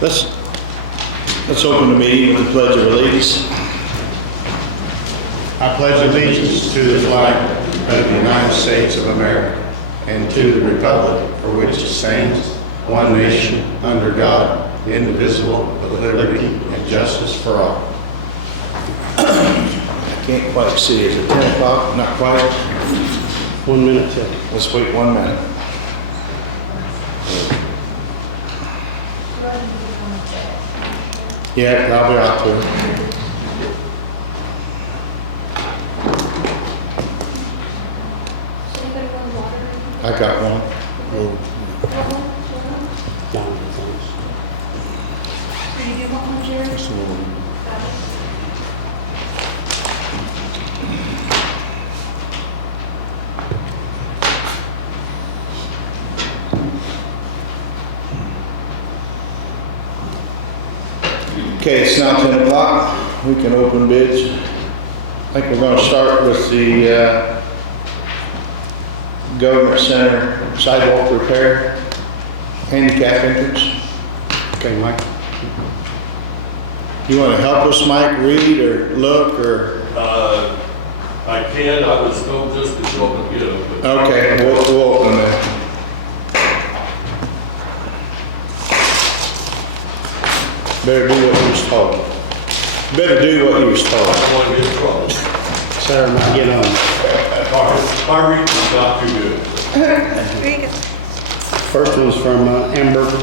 Let's open the meeting with the Pledge of Allegiance. I pledge allegiance to the flag of the United States of America and to the republic for which it stands, one nation, under God, indivisible, with liberty and justice for all. I can't quite see. Is it 10 o'clock? Not quite. 1 minute till. Let's wait 1 minute. Yeah, probably ought to. I got one. Okay, it's now 10 o'clock. We can open bids. I think we're going to start with the Government Center sidewalk repair, handicap entrance. Okay, Mike. You want to help us, Mike, read or look or? I can. I was told just to show up and get them. Okay, we'll open that. Better do what you was told. Better do what you was told. I don't want to get in trouble. Sarah might get on. My reading's not too good. First one's from Amberger.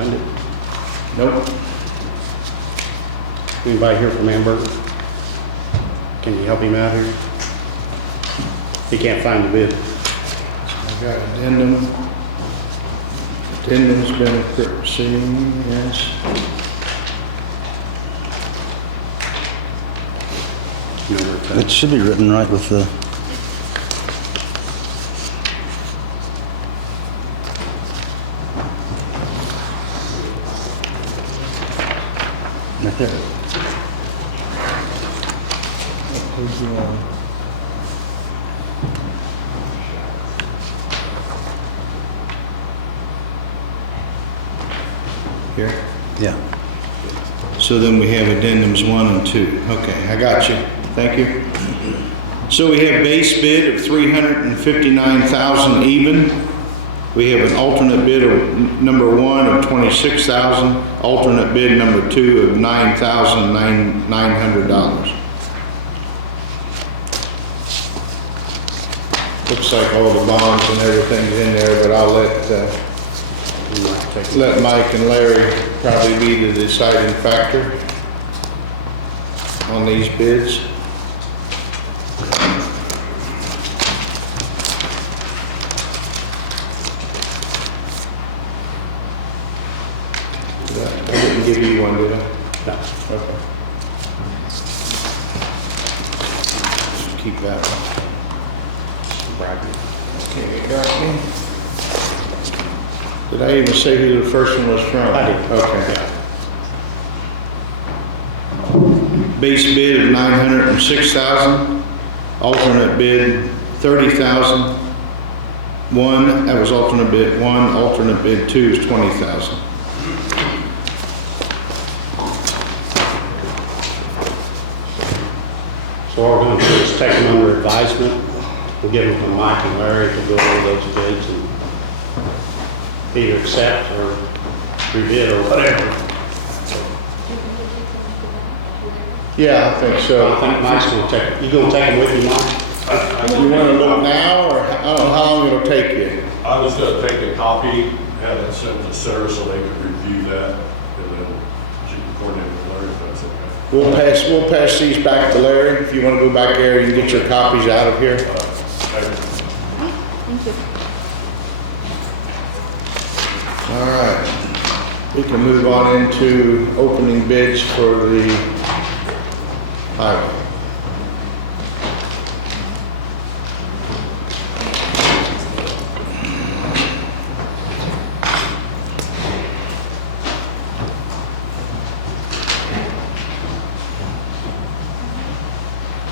Find it? Nope. Anybody here from Amberger? Can you help him out here? He can't find the bid. I got addendum. Addendum's been seen, yes. It should be written right with the... Right there. Who's the one? Here? Yeah. So then we have addendums 1 and 2. Okay, I got you. Thank you. So we have base bid of $359,000 even. We have an alternate bid of number 1 of $26,000, alternate bid number 2 of $9,900. Looks like all the bonds and everything's in there, but I'll let Mike and Larry probably be the deciding factor on these bids. I didn't give you one, did I? No. Okay. Keep that one. Brackney. Okay, Brackney. Did I even say who the first one was from? I did. Okay. Base bid of $906,000. Alternate bid, 30,000. One, that was alternate bid 1, alternate bid 2 is 20,000. So what we're gonna do is take them under advisement. We'll give them to Mike and Larry to go over those bids and either accept or rebid or whatever. Yeah, I think I so. think Mike's gonna take, you gonna take them with you, Mike? You wanna look now, or I don't know how long it'll take you? I was gonna take a copy, have it sent to Sarah so they could review that, and then she can coordinate with Larry if that's okay. We'll pass these back to Larry. If you wanna go back there, you can get your copies out of here. Thank you. All right. We can move on into opening bids for the highway.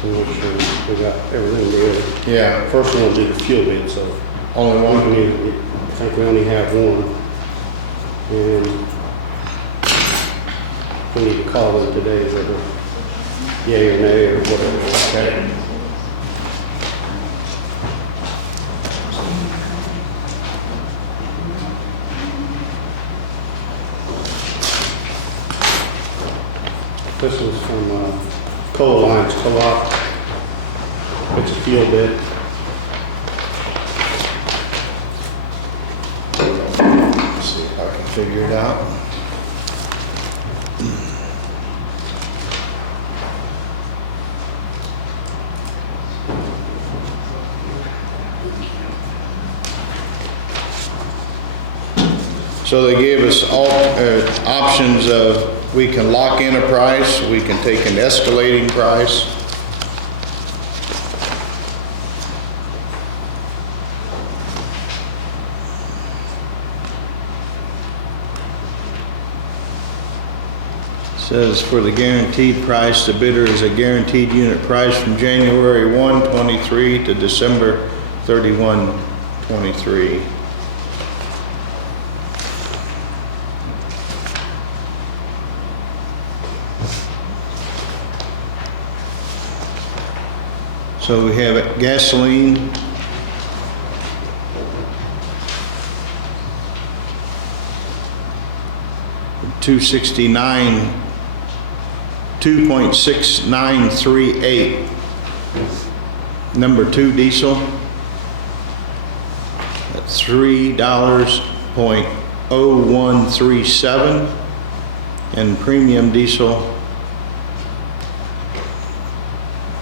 So make sure we got everything good. Yeah, First one will do the fuel bid, so only one. I think we only have one. And we need to call them today, whether yay or nay or whatever. Okay. This is from Coal Alliance Co-op. It's a fuel bid. Let's see if I can figure it out. So they gave us all options of, we can lock in a price, we can take an escalating price. Says for the guaranteed price, the bidder is a guaranteed unit price from January 1, 23 to December 31, 23. So we have gasoline, $2.69, 2.6938. Number 2 diesel at $3.0137, and premium diesel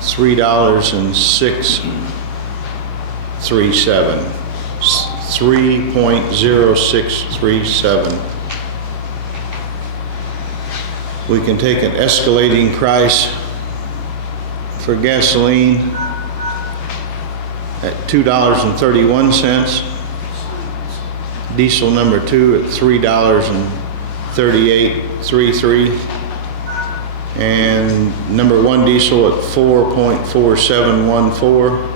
$3.0637, 3.0637. We can take an escalating price for gasoline at $2.31, diesel number 2 at $3.3833, and number 1 diesel at 4.4714,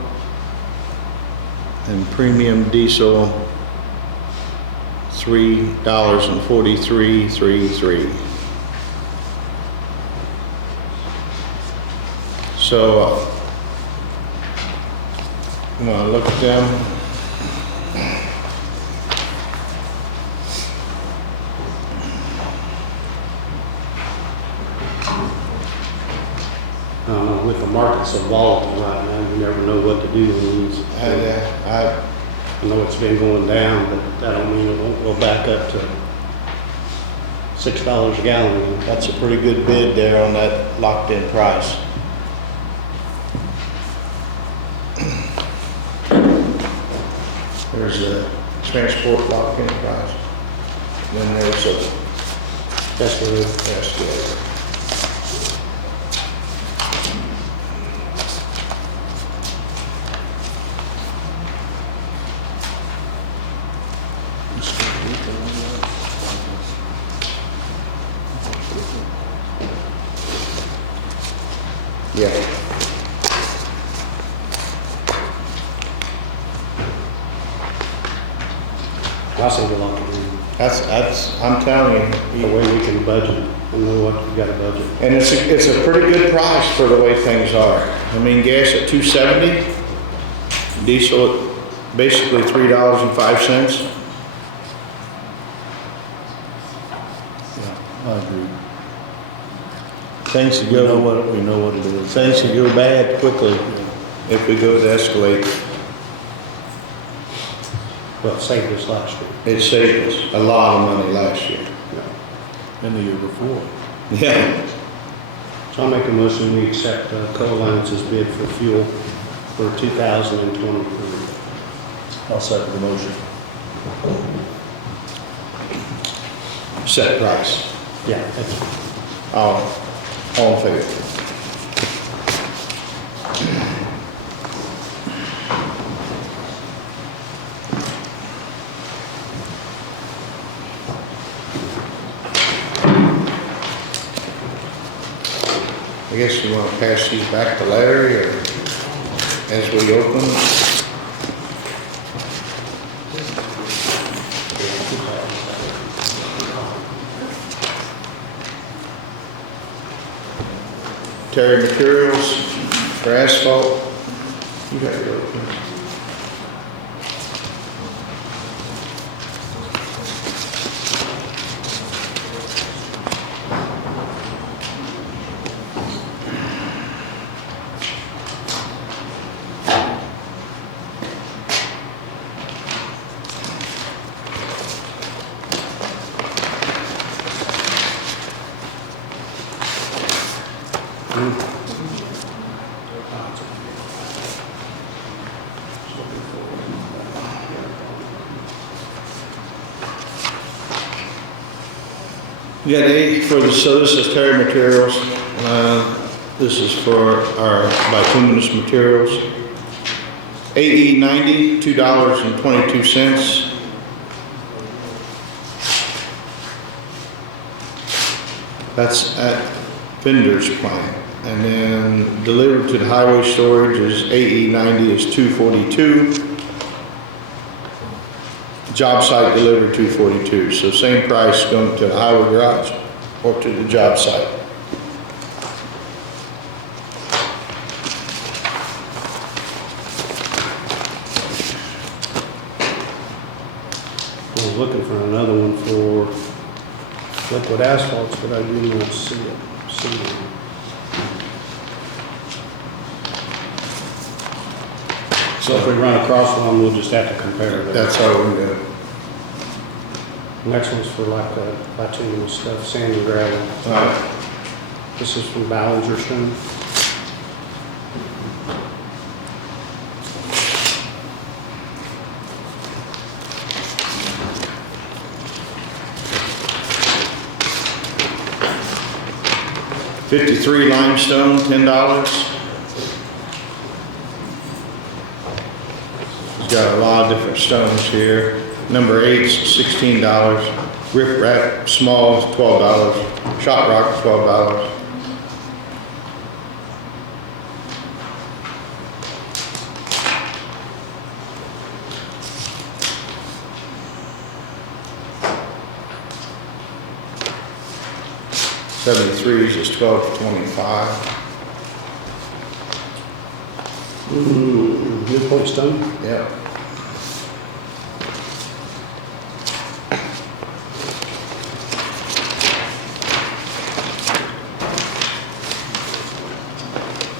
and premium diesel $3.4333. So, I'm gonna look at them. With the market so volatile right now, you never know what to do when these. I know it's been going down, but that don't mean it won't go back up to $6 a gallon. That's a pretty good bid there on that locked-in price. There's a transport lock-in price. Then there's a escalator. Yeah. I say we lock it in. I'm telling The you. way we can budget and know what we got to budget. And it's a pretty good price for the way things are. I mean, gas at $2.70, diesel at basically $3.05. I agree. Things could We know go, we know what it is. things could go bad quickly if we go to escalate. Well, it saved us last year. It saved us a lot of money last year. And the year before. Yeah. So I'll make a motion, we accept Co-Alliance's bid for fuel for 2023. I'll second the motion. Set price. Yeah, that's, All in favor? I guess you want to pass these back to Larry, or as we open? Terry Materials for asphalt. You got it open. We got so this is Terry Materials. This is for our bituminous materials. AE 90, $2.22. That's at vendor's plant. And then delivered to the highway storage is AE 90 is $2.42. Job site delivered $2.42. So same price going to the highway garage or to the job site. I was looking for another one for liquid asphalts, but I didn't want to see it. So if we run across one, we'll just have to compare them. That's how we do it. Next one's for like the bituminous stuff, sand and gravel. All right. This is from Ballinger Stone. $53 limestone, $10. It's got a lot of different stones here. Number 8's $16. Rip Rap Small is $12. Shot Rock is $12. $73s is $12.25. Newport Stone. Yeah.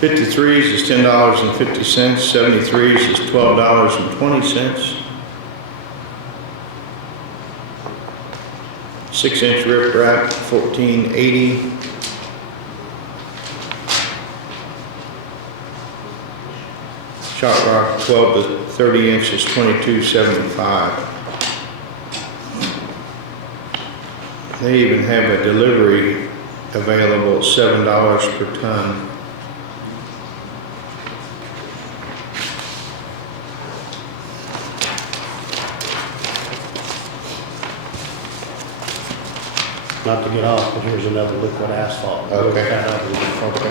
$53s is $10.50. $73s is $12.20. 6-inch rip wrap, $14.80. Shot rock, 12 to 30 inches, $22.75. They even have a delivery available at $7 per ton. Not to get off, but here's another liquid asphalt. Okay. Okay.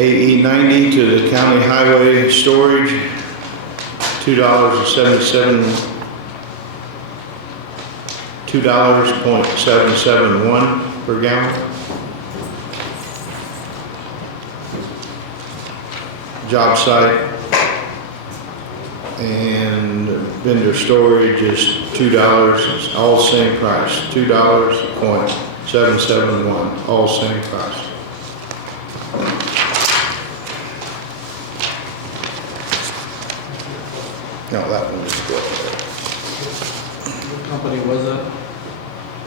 AE 90 to the county highway storage, $2.771 per gallon. Job site and vendor storage is $2, it's all same price, $2.771, all same price. No, that one is good. What company was that?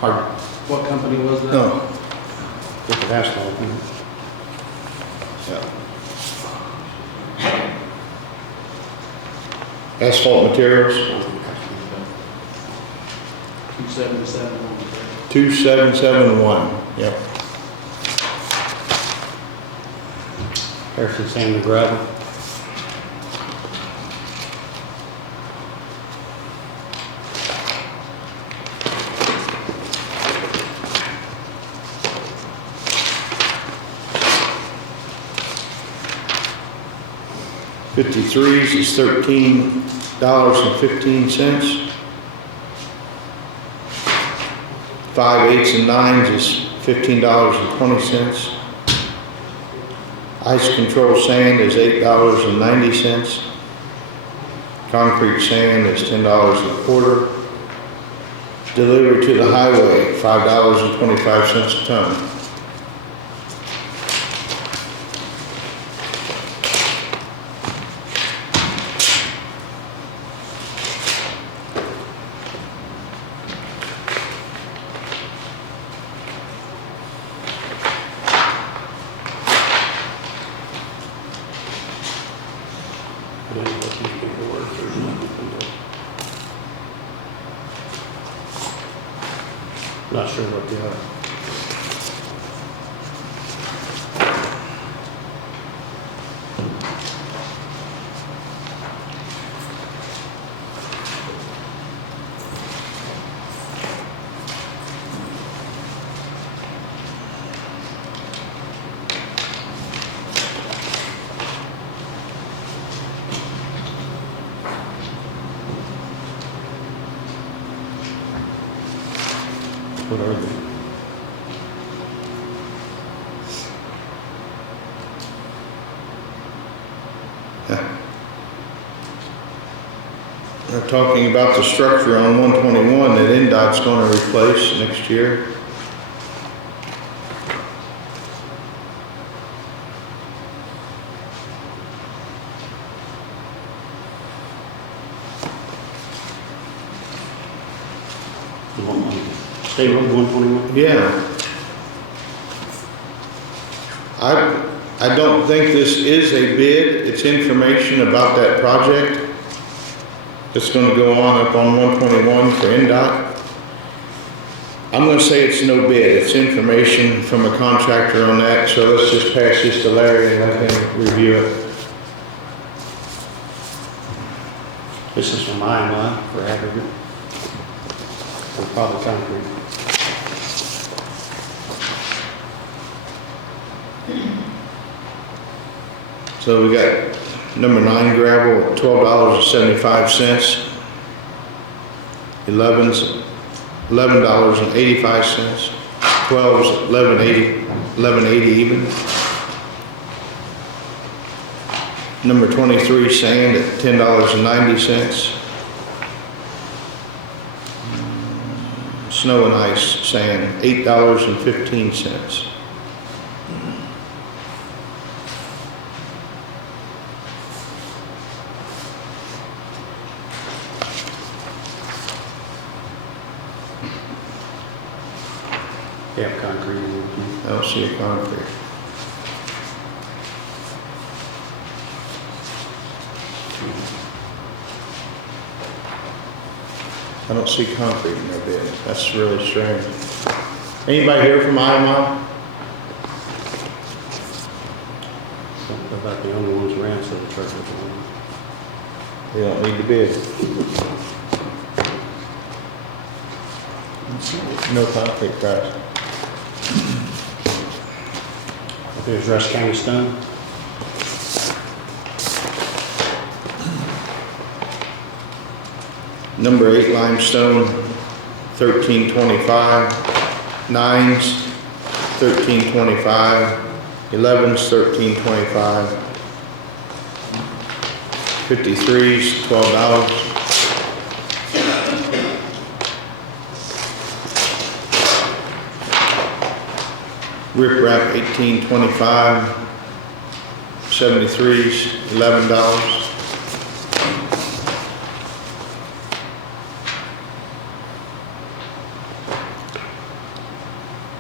Pardon? What company was that? No, With the asphalt. yeah. Asphalt materials, 2771. 2771, yep. Harrison sand and gravel. '53s is $13.15. 5, 8s, and 9s is $15.20. Ice control sand is $8.90. Concrete sand is $10 a quarter. Delivered to the highway, $5.25 a ton. Not sure what they are. What are they? They're talking about the structure on 121 that NDOT's going to replace next year. State Road 121? Yeah. I don't think this is a bid, it's information about that project that's gonna go on up on 121 for NDOT. I'm gonna say it's no bid, it's information from a contractor on that, so let's just pass this to Larry and let him review it. This is from IMI for aggregate. For probably concrete. So we got number 9 gravel at $12.75. 11's $11.85. 12's $11.80 even. Number 23 sand at $10.90. Snow and ice sand, $8.15. Yeah, concrete. I don't see a concrete. I don't see concrete in their bid. That's really strange. Anybody here from IMI? About the only ones around, so the church was on. They don't need the bid. No concrete price. There's Rush County Stone. Number 8 limestone, 1325. 9s, 1325. 11s, 1325. 53s, $12. Rip wrap, 1825. 73s, $11.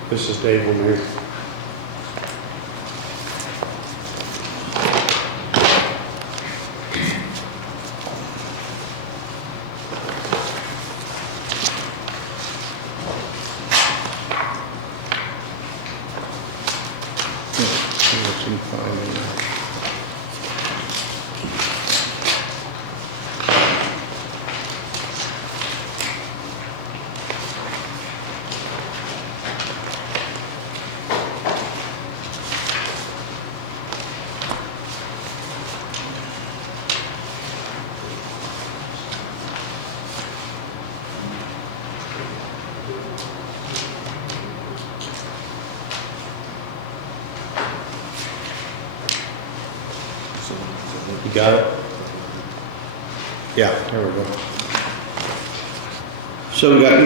This is Dave Lemire. You got it? Yeah, there we go. So we got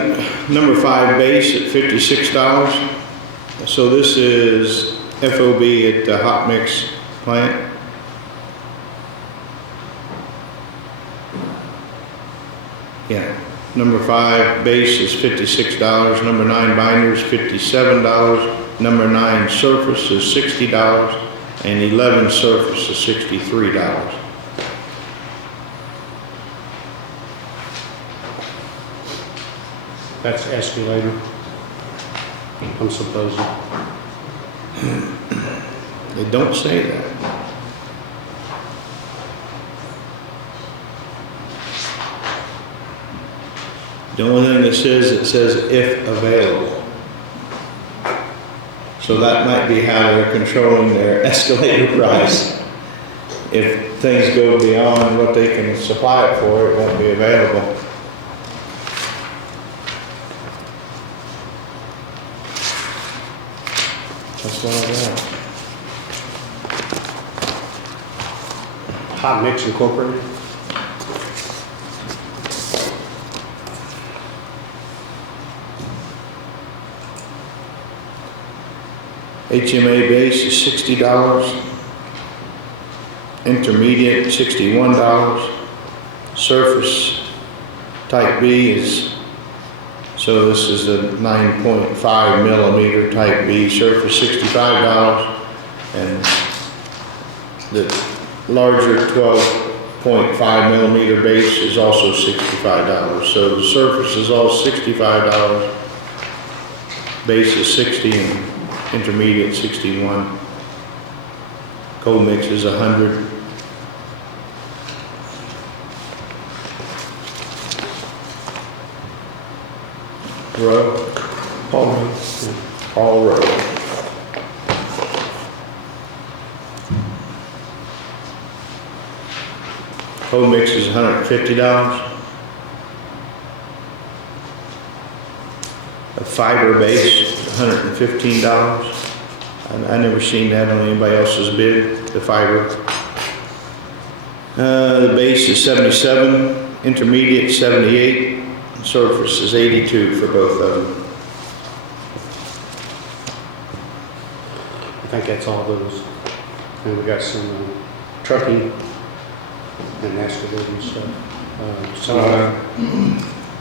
number 5 base at $56. So this is FOB at the hot mix plant. Yeah, number 5 base is $56. Number 9 binders, $57. Number 9 surface is $60. And 11 surface is $63. That's escalator, I'm supposing. They don't say that. The only thing it says if available. So that might be how they're controlling their escalator price. If things go beyond what they can supply it for, it won't be available. That's what I got. Hot Mix Incorporated. HMA base is $60. Intermediate, $61. Surface type B is, so this is a 9.5 millimeter type B. Surface, $65. And the larger 12.5 millimeter base is also $65. So the surface is all $65. Base is $60 and intermediate 61. Cold mix is 100. Row. All row. Cold mix is $150. A fiber base, $115. I never seen that on anybody else's bid, the fiber. The base is 77, intermediate 78, surface is 82 for both of them. I think that's all those. And we got some trucking and excavating and stuff.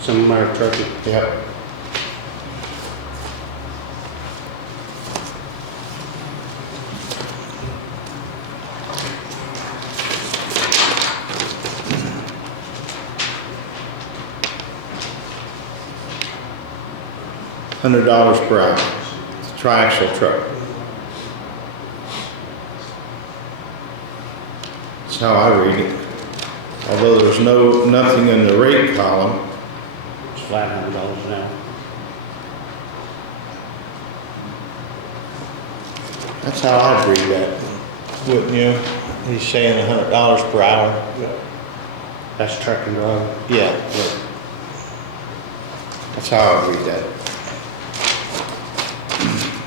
Some of our trucking. Yep. $100 per hour. It's a triaxle truck. That's how I read it. Although there's nothing in the rate column. It's flat $100 an hour. That's how I'd read that. Wouldn't you? He's saying $100 per hour. That's truck and drive. Yeah. That's how I read that.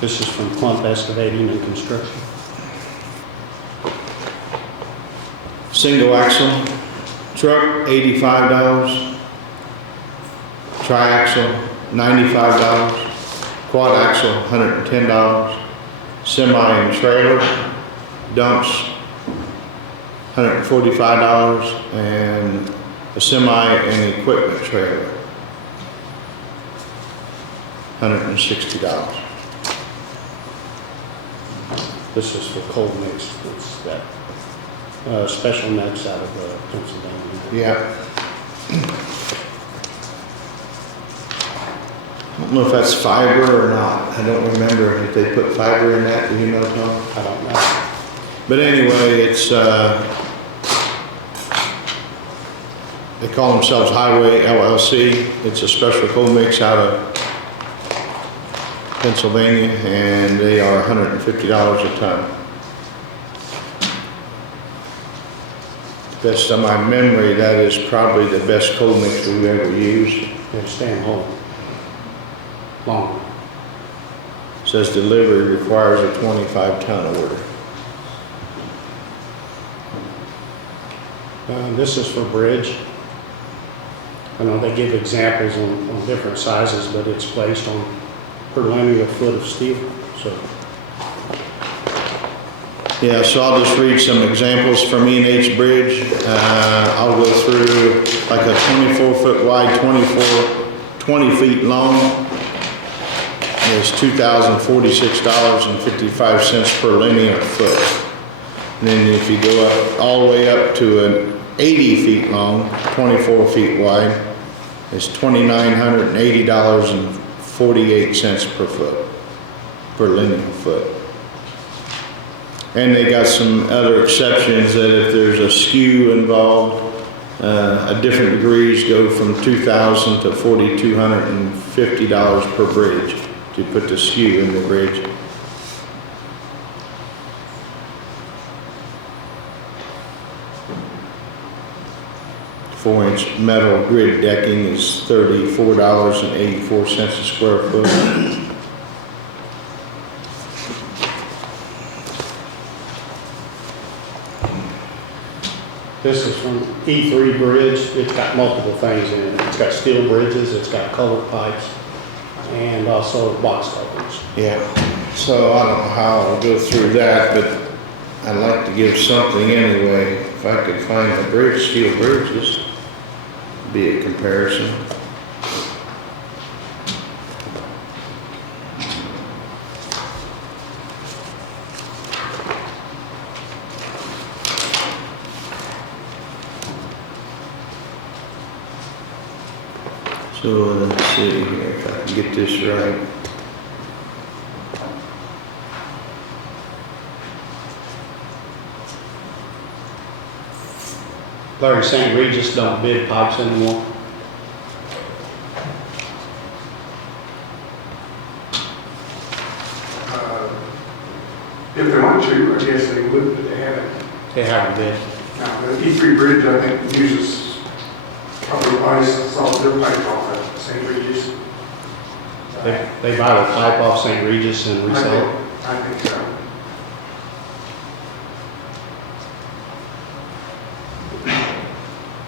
This is from Clump Excavating and Construction. Single axle truck, $85. Tri-axle, $95. Quad axle, $110. Semi and trailer dumps, $145. And a semi and equipment trailer, $160. This is for cold mix. It's that special mix out of Pennsylvania. Yeah. I don't know if that's fiber or not. I don't remember if they put fiber in that. Do you know, Tom? I don't know. But anyway, it's, they call themselves Highway LLC. It's a special cold mix out of Pennsylvania, and they are $150 a ton. Best of my memory, that is probably the best cold mix we've ever used. They're staying home longer. Says delivery requires a 25-ton order. This is for bridge. I know they give examples on different sizes, but it's placed on per linear foot of steel. So Yeah, so I'll just read some examples from E&H Bridge. I'll go through like a 24-foot wide, 20 feet long. It's $2,046.55 per linear foot. And then if you go up all the way up to an 80 feet long, 24 feet wide, it's $2,980.48 per foot, per linear foot. And they got some other exceptions that if there's a skew involved, different degrees go from $2,000 to $4,250 per bridge to put the skew in the bridge. Four-inch metal grid decking is $34.84 a square foot. this is from E3 Bridge. It's got multiple things in it. It's got steel bridges, it's got colored pipes, and also box covers. Yeah, so I don't know how I'll go through that, but I'd like to give something anyway. If I could find the bridge, steel bridges, be a comparison. So let's see here if I can get this right. Larry, St. Regis don't bid pipes anymore. If they want to, I guess they would, but they haven't. They haven't bid. Now, the E3 Bridge, I think, uses probably ice, salt their pipe off at St. Regis. They buy the pipe off St. Regis and resell it. I think so.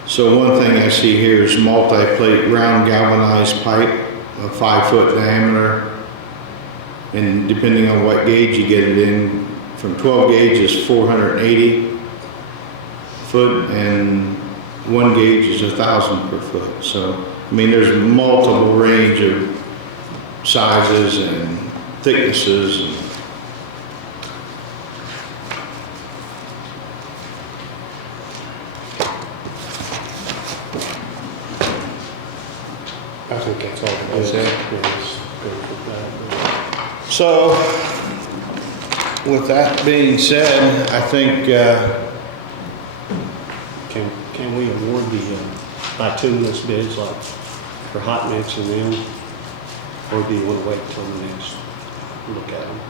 So one thing I see here is multi-plate round galvanized pipe, a 5-foot diameter. And depending on what gauge you get it in, from 12 gauge is 480 foot and 1 gauge is 1,000 per foot. So, I mean, there's multiple range of sizes and thicknesses. And I think that's all the That's bids. it? Yes, good for that. so, with that being said, I think, Can we award the bituminous bids like for hot mix and them? Or do you want to wait till the next look at them?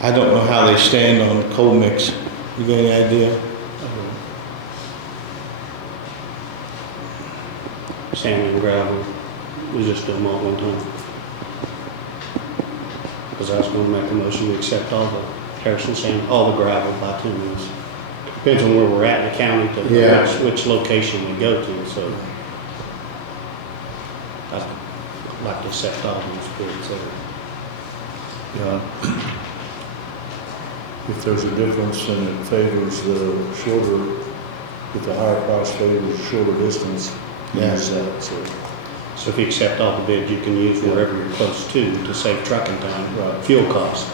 I don't know how they stand on cold mix. You got any idea? Sand and gravel. we just do them all at one time. Because I was gonna make a motion to accept all the Harrison sand, all the gravel bituminous. Depends on where we're at in the county to Yeah. which location we go to, so. I'd like to accept all these bids there. Yeah. If there's a difference and it favors the shorter, if the higher price favors shorter distance, Yeah. use that, so. So if you accept all the bids, you can use wherever you're close to save trucking time, Right. fuel costs.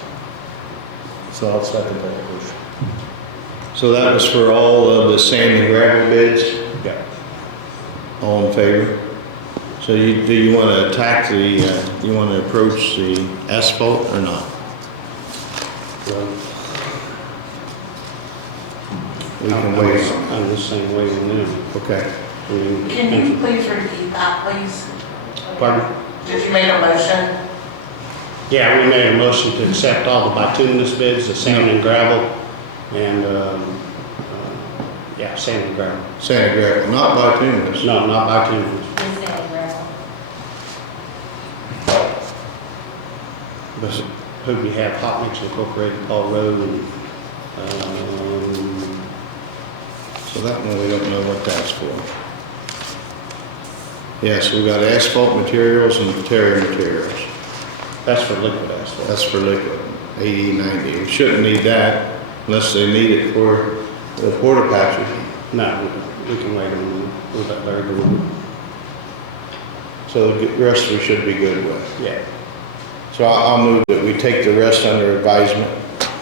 So I'll second that motion. So that was for all of the sand and gravel bids? Yeah. All in favor? So do you want to attack you want to approach the asphalt or not? Well, We can wait. I'm the same way on them. Okay. I mean, Can you please repeat that, please? Pardon? Did you make a motion? Yeah, we made a motion to accept all the bituminous bids, the sand and gravel, and, yeah, sand and gravel. Sand and gravel, not bituminous. No, not bituminous. Please say gravel. But who we have, Hot Mix Incorporated, Paul Road, and, So that one, we don't know what that's for. Yeah, so we got asphalt materials and terry materials. that's for liquid asphalt. That's for liquid, 80, 90. We shouldn't need that unless they need it for the porta patches. No, we can wait a minute, we'll let Larry go on. So the rest we should be good with. Yeah. So I'll move that we take the rest under advisement,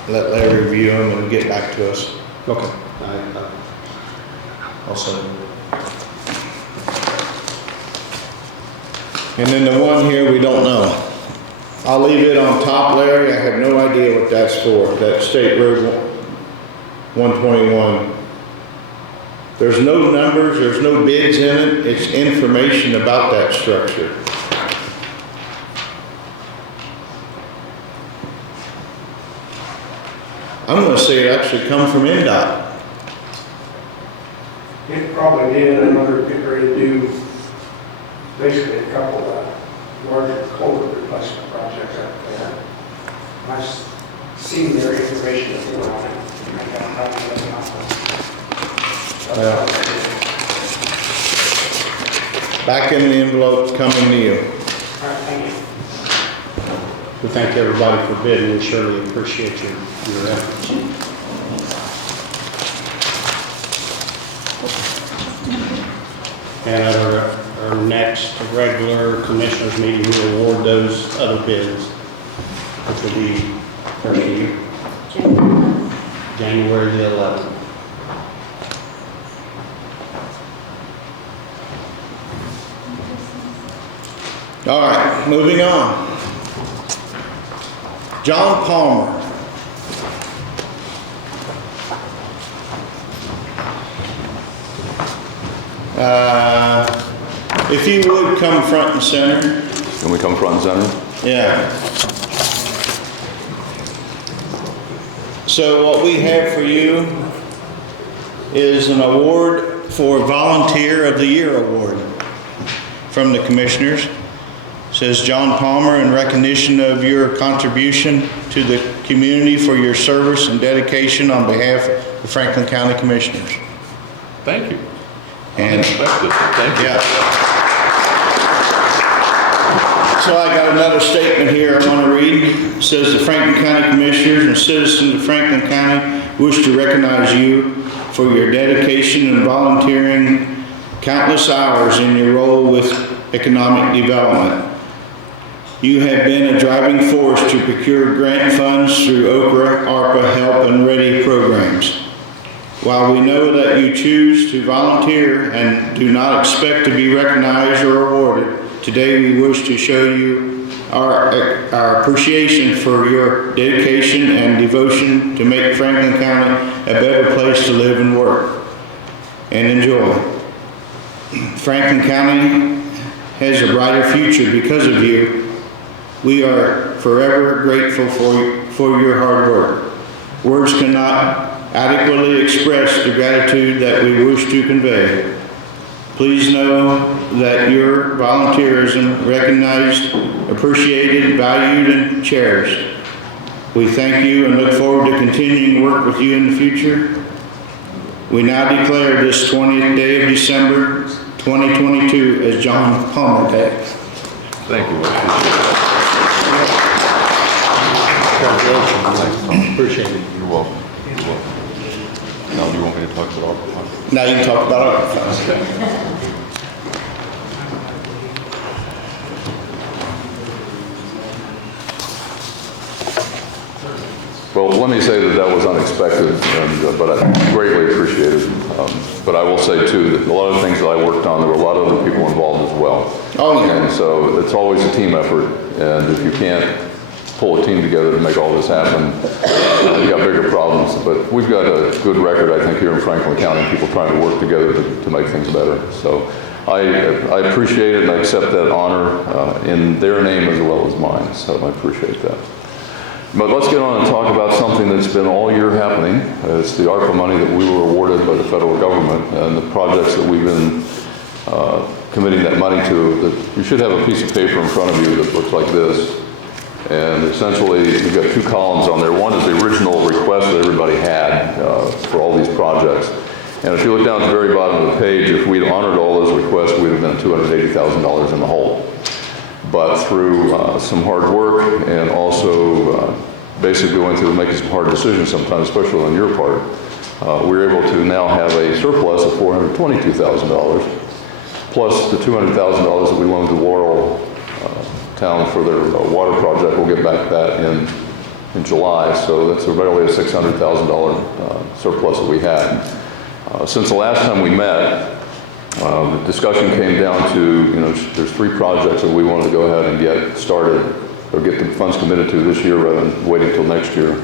let Larry review them and get back to us. Okay. I'll second it. And then the one here, we don't know. I'll leave it on top, Larry. I have no idea what that's for, that State Road 121. There's no numbers, there's no bids in it. It's information about that structure. I'm gonna say it actually come from NDOT. It probably did, I'm under getting ready to do basically a couple of larger culvert replacement projects out there. I've seen their information before on it. I got a copy of the office. Back in the envelope, coming to you. All right, thank you. We thank everybody for bidding, we surely appreciate your efforts. And at our next regular commissioners meeting, we'll award those other bids, which will be first of year, January the 11th. All right, moving on. John Palmer. If you would come front and center. Can we come front and center? Yeah. So what we have for you is an award for Volunteer of the Year award from the commissioners. Says John Palmer, in recognition of your contribution to the community for your service and dedication on behalf of the Franklin County Commissioners. Thank you. And Unexpected, thank you. yeah. So I got another statement here I want to read. It says the Franklin County Commissioners and citizens of Franklin County wish to recognize you for your dedication and volunteering countless hours in your role with economic development. You have been a driving force to procure grant funds through OKRA, ARPA, HELP, and READY programs. While we know that you choose to volunteer and do not expect to be recognized or awarded, today we wish to show you our appreciation for your dedication and devotion to make Franklin County a better place to live and work and enjoy. Franklin County has a brighter future because of you. We are forever grateful for your hard work. Words cannot adequately express the gratitude that we wish to convey. Please know that your volunteerism recognized, appreciated, valued, and cherished. We thank you and look forward to continuing work with you in the future. We now declare this 20th day of December, 2022 as John Palmer Day. Thank you. Congratulations. Appreciate it. You're welcome. You're welcome. Now, do you want me to talk about ARPA? Now you can talk about it. Well, let me say that that was unexpected, but I greatly appreciate it. But I will say too that a lot of things that I worked on, there were a lot of other people involved as well. Oh, yeah. And so it's always a team effort, and if you can't pull a team together to make all this happen, you got bigger problems. But we've got a good record, I think, here in Franklin County, people trying to work together to make things better. So I appreciate it and I accept that honor in their name as well as mine. So I appreciate that. But let's get on and talk about something that's been all year happening. It's the ARPA money that we were awarded by the federal government and the projects that we've been committing that money to. You should have a piece of paper in front of you that looks like this. And essentially, we've got two columns on there. One is the original request that everybody had for all these projects. And if you look down at the very bottom of the page, if we'd honored all those requests, we'd have been $280,000 in the hole. But through some hard work and also basically going through making some hard decisions sometimes, especially on your part, we're able to now have a surplus of $422,000, plus the $200,000 that we loaned to Laurel Town for their water project. We'll get back that in July, so that's really a $600,000 surplus that we had. Since the last time we met, the discussion came down to, there's three projects that we wanted to go ahead and get started or get the funds committed to this year rather than waiting until next year.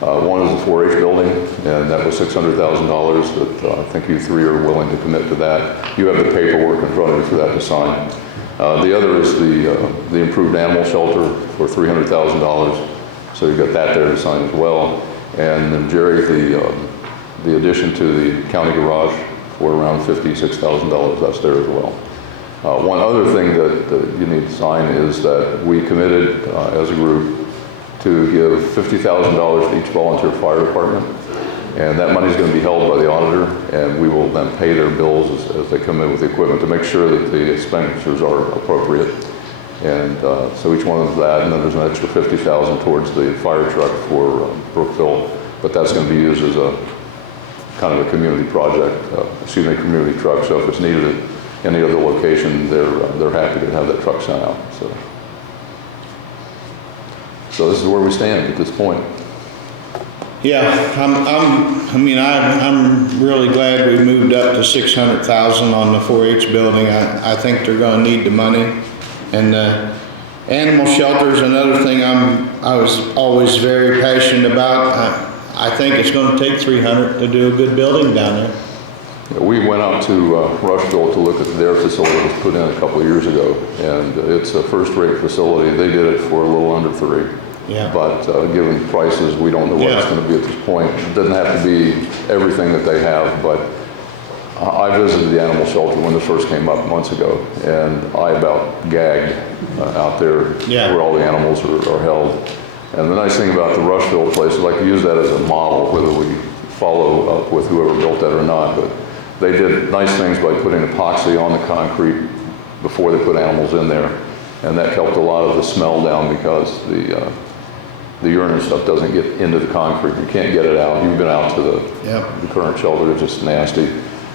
One is the 4-H building, and that was $600,000 that I think you three are willing to commit to that. You have the paperwork in front of you for that to sign. The other is the improved animal shelter for $300,000, so you've got that there to sign as well. And then Jerry, the addition to the county garage for around $56,000, that's there as well. One other thing that you need to sign is that we committed as a group to give $50,000 to each volunteer fire department, and that money is going to be held by the auditor, and we will then pay their bills as they come in with the equipment to make sure that the expenditures are appropriate. And so each one of that, and then there's an extra $50,000 towards the fire truck for Brookville, but that's going to be used as a kind of a community project, community truck. So if it's needed at any other location, they're happy to have that truck sent out. So this is where we stand at this point. Yeah, I'm really glad we moved up to 600,000 on the 4-H building. I think they're going to need the money, and animal shelter is another thing I was always very passionate about. I think it's going to take 300 to do a good building down there. We went out to Rushville to look at their facility that was put in a couple of years ago, and it's a first-rate facility. They did it for a little under 3. Yeah. But given prices, we don't know what it's going to be at this point. It doesn't have to be everything that they have, but I visited the animal shelter when this first came up months ago, and I about gagged out there where all the animals are held. And the nice thing about the Rushville place is I like to use that as a model, whether we follow up with whoever built that or not. But they did nice things by putting epoxy on the concrete before they put animals in there, and that helped a lot of the smell down because the urine and stuff doesn't get into the concrete. You can't get it out. You've been out to the current shelter. It's just nasty.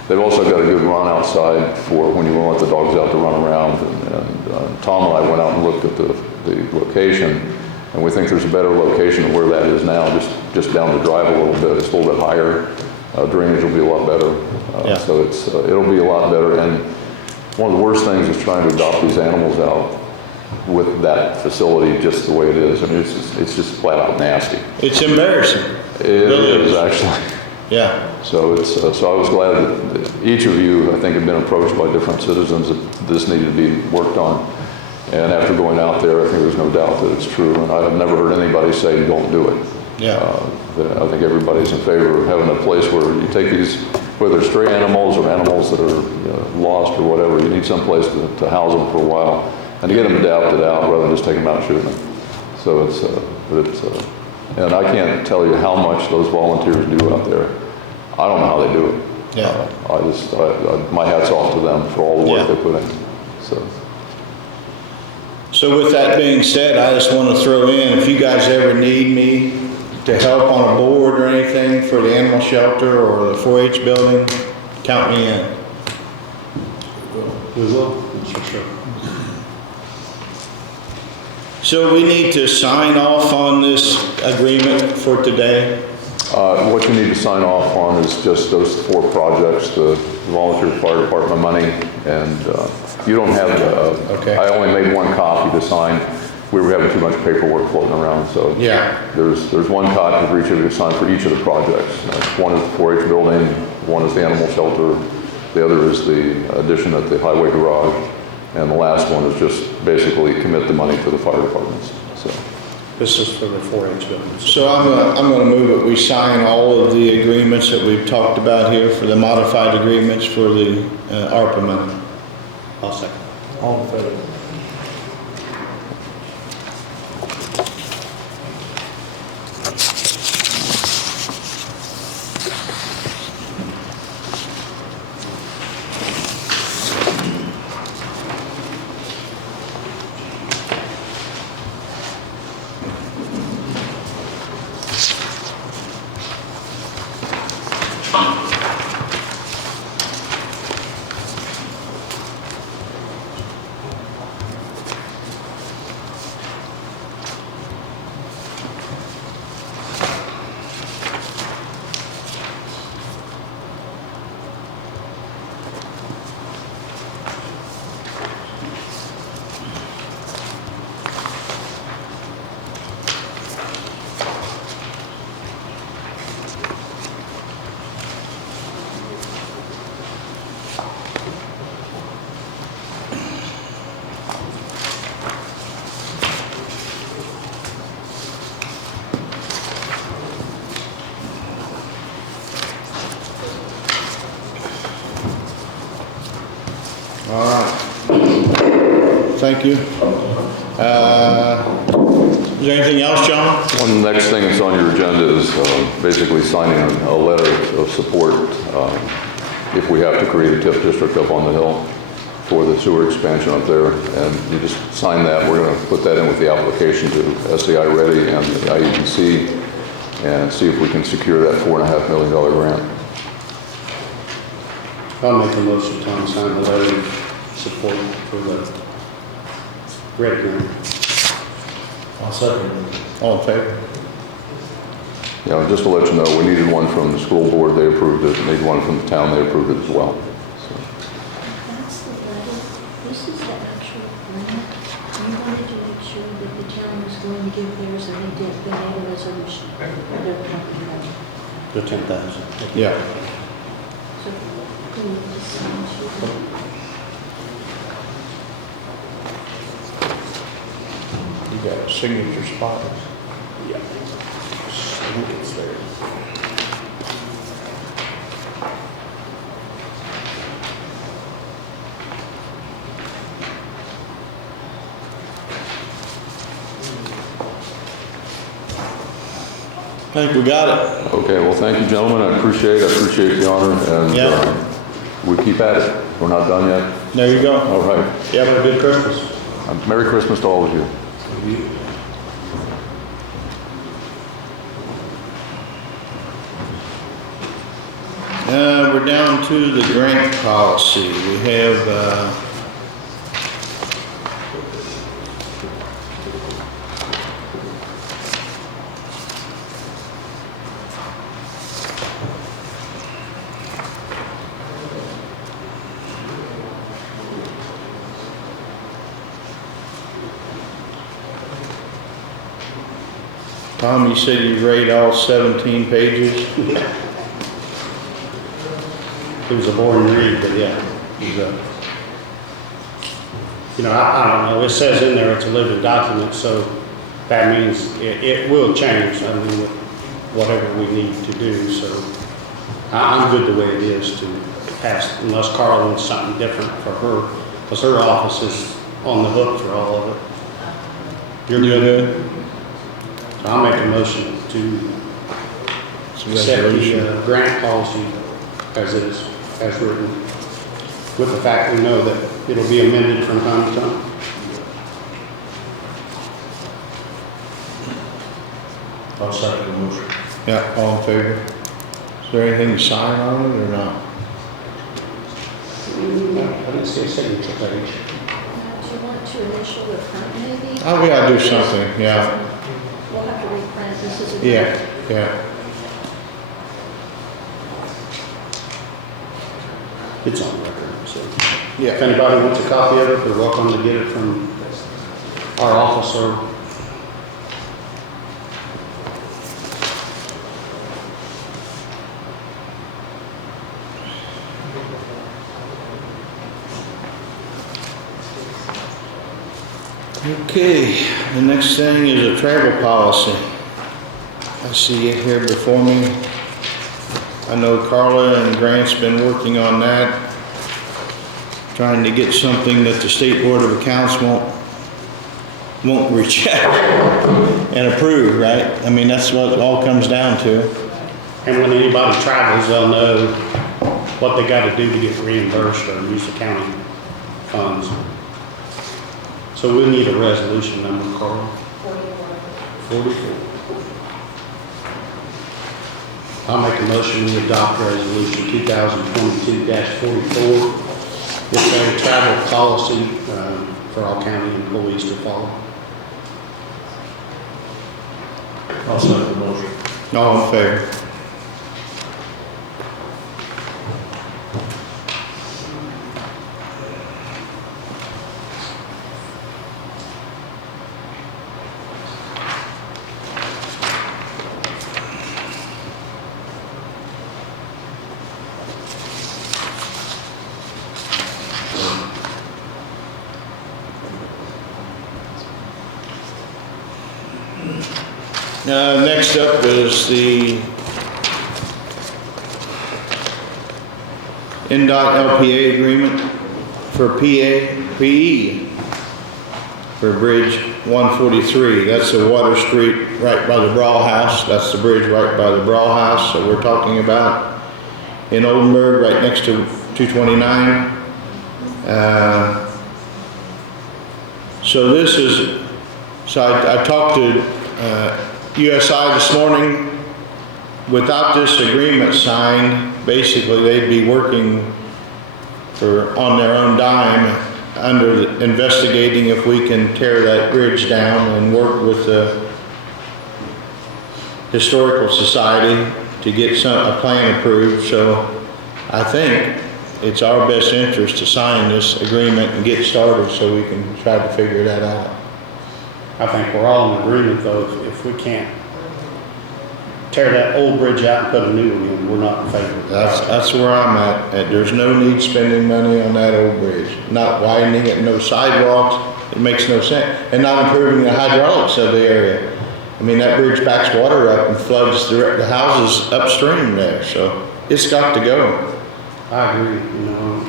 They've also got a good run outside for when you want the dogs out to run around. And Tom and I went out and looked at the location, and we think there's a better location than where that is now, just down the drive a little bit. It's a little bit higher. Drainage will be a lot better. So it'll be a lot better. And one of the worst things is trying to adopt these animals out with that facility just the way it is. I mean, it's just flat out nasty. It's embarrassing. It is actually. Yeah. So so I was glad that each of you, I think, have been approached by different citizens that this needed to be worked on. And after going out there, I think there's no doubt that it's true. And I've never heard anybody say, don't do it. Yeah. I think everybody's in favor of having a place where you take these whether stray animals or animals that are lost or whatever, you need some place to house them for a while and to get them adapted out rather than just taking them out and shooting them. So and I can't tell you how much those volunteers do out there. I don't know how they do it. Yeah. My hat's off to them for all the work Yeah. they put in. So with that being said, I just want to throw in, if you guys ever need me to help on a board or anything for the animal shelter or the 4-H building, count me in. We will, for sure. So we need to sign off on this agreement for today? What you need to sign off on is just those 4 projects, the volunteer fire department money, and you don't have, Okay. I only made 1 copy to sign. We were having too much paperwork floating around, so. Yeah. There's 1 copy for each of you to sign for each of the projects. One is the 4-H building, one is the animal shelter, the other is the addition at the highway garage, and the last one is just basically commit the money to the fire departments, so. This is for the 4-H buildings. So I'm gonna move that we sign all of the agreements that we've talked about here for the modified agreements for the ARPA money. I'll second. All in favor? All right. Thank you. Is there anything else, John? One next thing that's on your agenda is basically signing a letter of support if we have to create a TIF district up on the hill for the sewer expansion up there. And you just sign that. We're going to put that in with the application to SEI Ready and the IEDC and see if we can secure that $4.5 million grant. I'll make a motion, Tom, sign the letter of support for the red grant. I'll second. All in favor? Yeah, just to let you know, we needed one from the school board, they approved it, and needed one from the town, they approved it as well. So, That's the letter. This is the actual grant. We wanted to make sure that the town was going to give theirs, and they did. They made a resolution. They're talking about it. The 10,000. Yeah. So, can you just sign it? You got a signature spot? Yeah. I think it's there. I think we got it. okay, well, thank you, gentlemen, I appreciate the honor, and Yeah. we keep at it. We're not done yet. There you go. All right. You have a good Christmas. Merry Christmas to all of you. We're down to the grant policy. We have, Tom, you said you read all 17 pages? It was a boring read, but yeah. It was I don't know, it says in there it's a living document, so that means it will change, I mean, with whatever we need to do, so I'm good the way it is to pass, unless Carla wants something different for her, because her office is on the hook for all of it. You're good? So I'll make a motion to accept the grant policy as it is, as written, with the fact we know that it'll be amended from time to time. I'll second the motion. Yeah, all in favor? Is there anything to sign on it or not? I didn't see a signature page. Do you want to initial the front maybe? Oh, we gotta do something, yeah, We'll have to reprint, this is a. yeah, yeah. It's on record, so. If Yeah, anybody wants a copy of it, they're welcome to get it from our officer. okay, the next thing is a travel policy. I see it here before me. I know Carla and Grant's been working on that, trying to get something that the State Board of Accounts won't reject and approve, right? I mean, that's what it all comes down to. And when anybody travels, they'll know what they gotta do to get reimbursed or use the county funds. So we need a resolution number, Carl. 44. I'll make a motion to adopt resolution 2022-44. It's a travel policy for all county employees to follow. I'll second the motion. All in favor? Next up is the NDOT LPA agreement for PE for Bridge 143. That's the Water Street right by the Brawl House. That's the bridge right by the Brawl House that we're talking about in Oldenburg, right next to 229. So I talked to USI this morning. Without this agreement signed, basically they'd be working on their own dime investigating if we can tear that bridge down and work with the Historical Society to get a plan approved. So I think it's our best interest to sign this agreement and get started so we can try to figure that out. I think we're all in agreement though, if we can't tear that old bridge out and put a new one in, we're not in favor of that. That's where I'm at. There's no need spending money on that old bridge. Not widening it, no sidewalks. It makes no sense. And not improving the hydraulics of the area. I mean, that bridge backs water up and floods the houses upstream there. So it's got to go. I agree,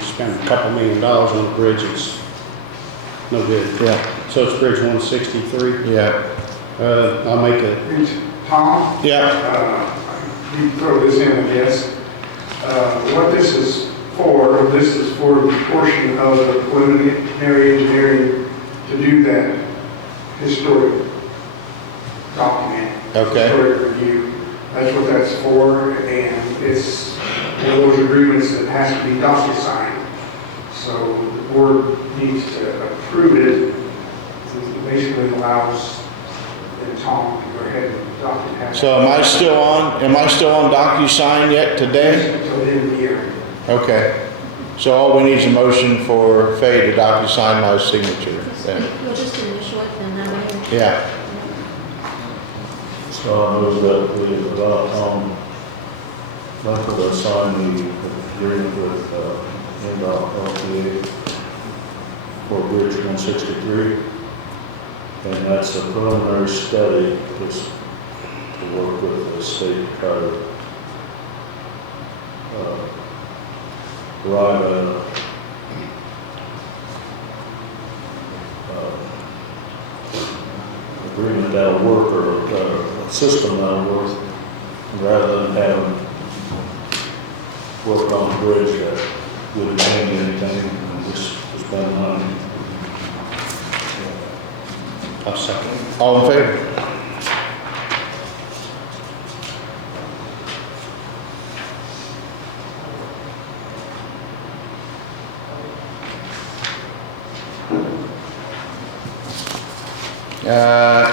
spend a couple $1 million on a bridge, it's no good. Yeah. So it's Bridge 163. Yeah. I'll make it. Tom? Yeah. You throw this in, I guess. What this is for the portion of the preliminary engineering to do that historic document. Okay. Historic review. That's what that's for, and it's one of those agreements that has to be docu-signed. So the board needs to approve it. It basically allows Tom to go ahead and document. So am I still on DocuSign yet today? Until the end of the year. Okay. So all we need is a motion for Faye to DocuSign my signature then. You'll just initial it and then I. Yeah. So I move that we allow Tom Linkel to sign the agreement with NDOT LPA for Bridge 163. And that's a preliminary study just to work with the state to try to arrive at agreement that'll work, or a system that'll work, rather than having worked on a bridge that wouldn't change anything and just spend money. I'll second. All in favor?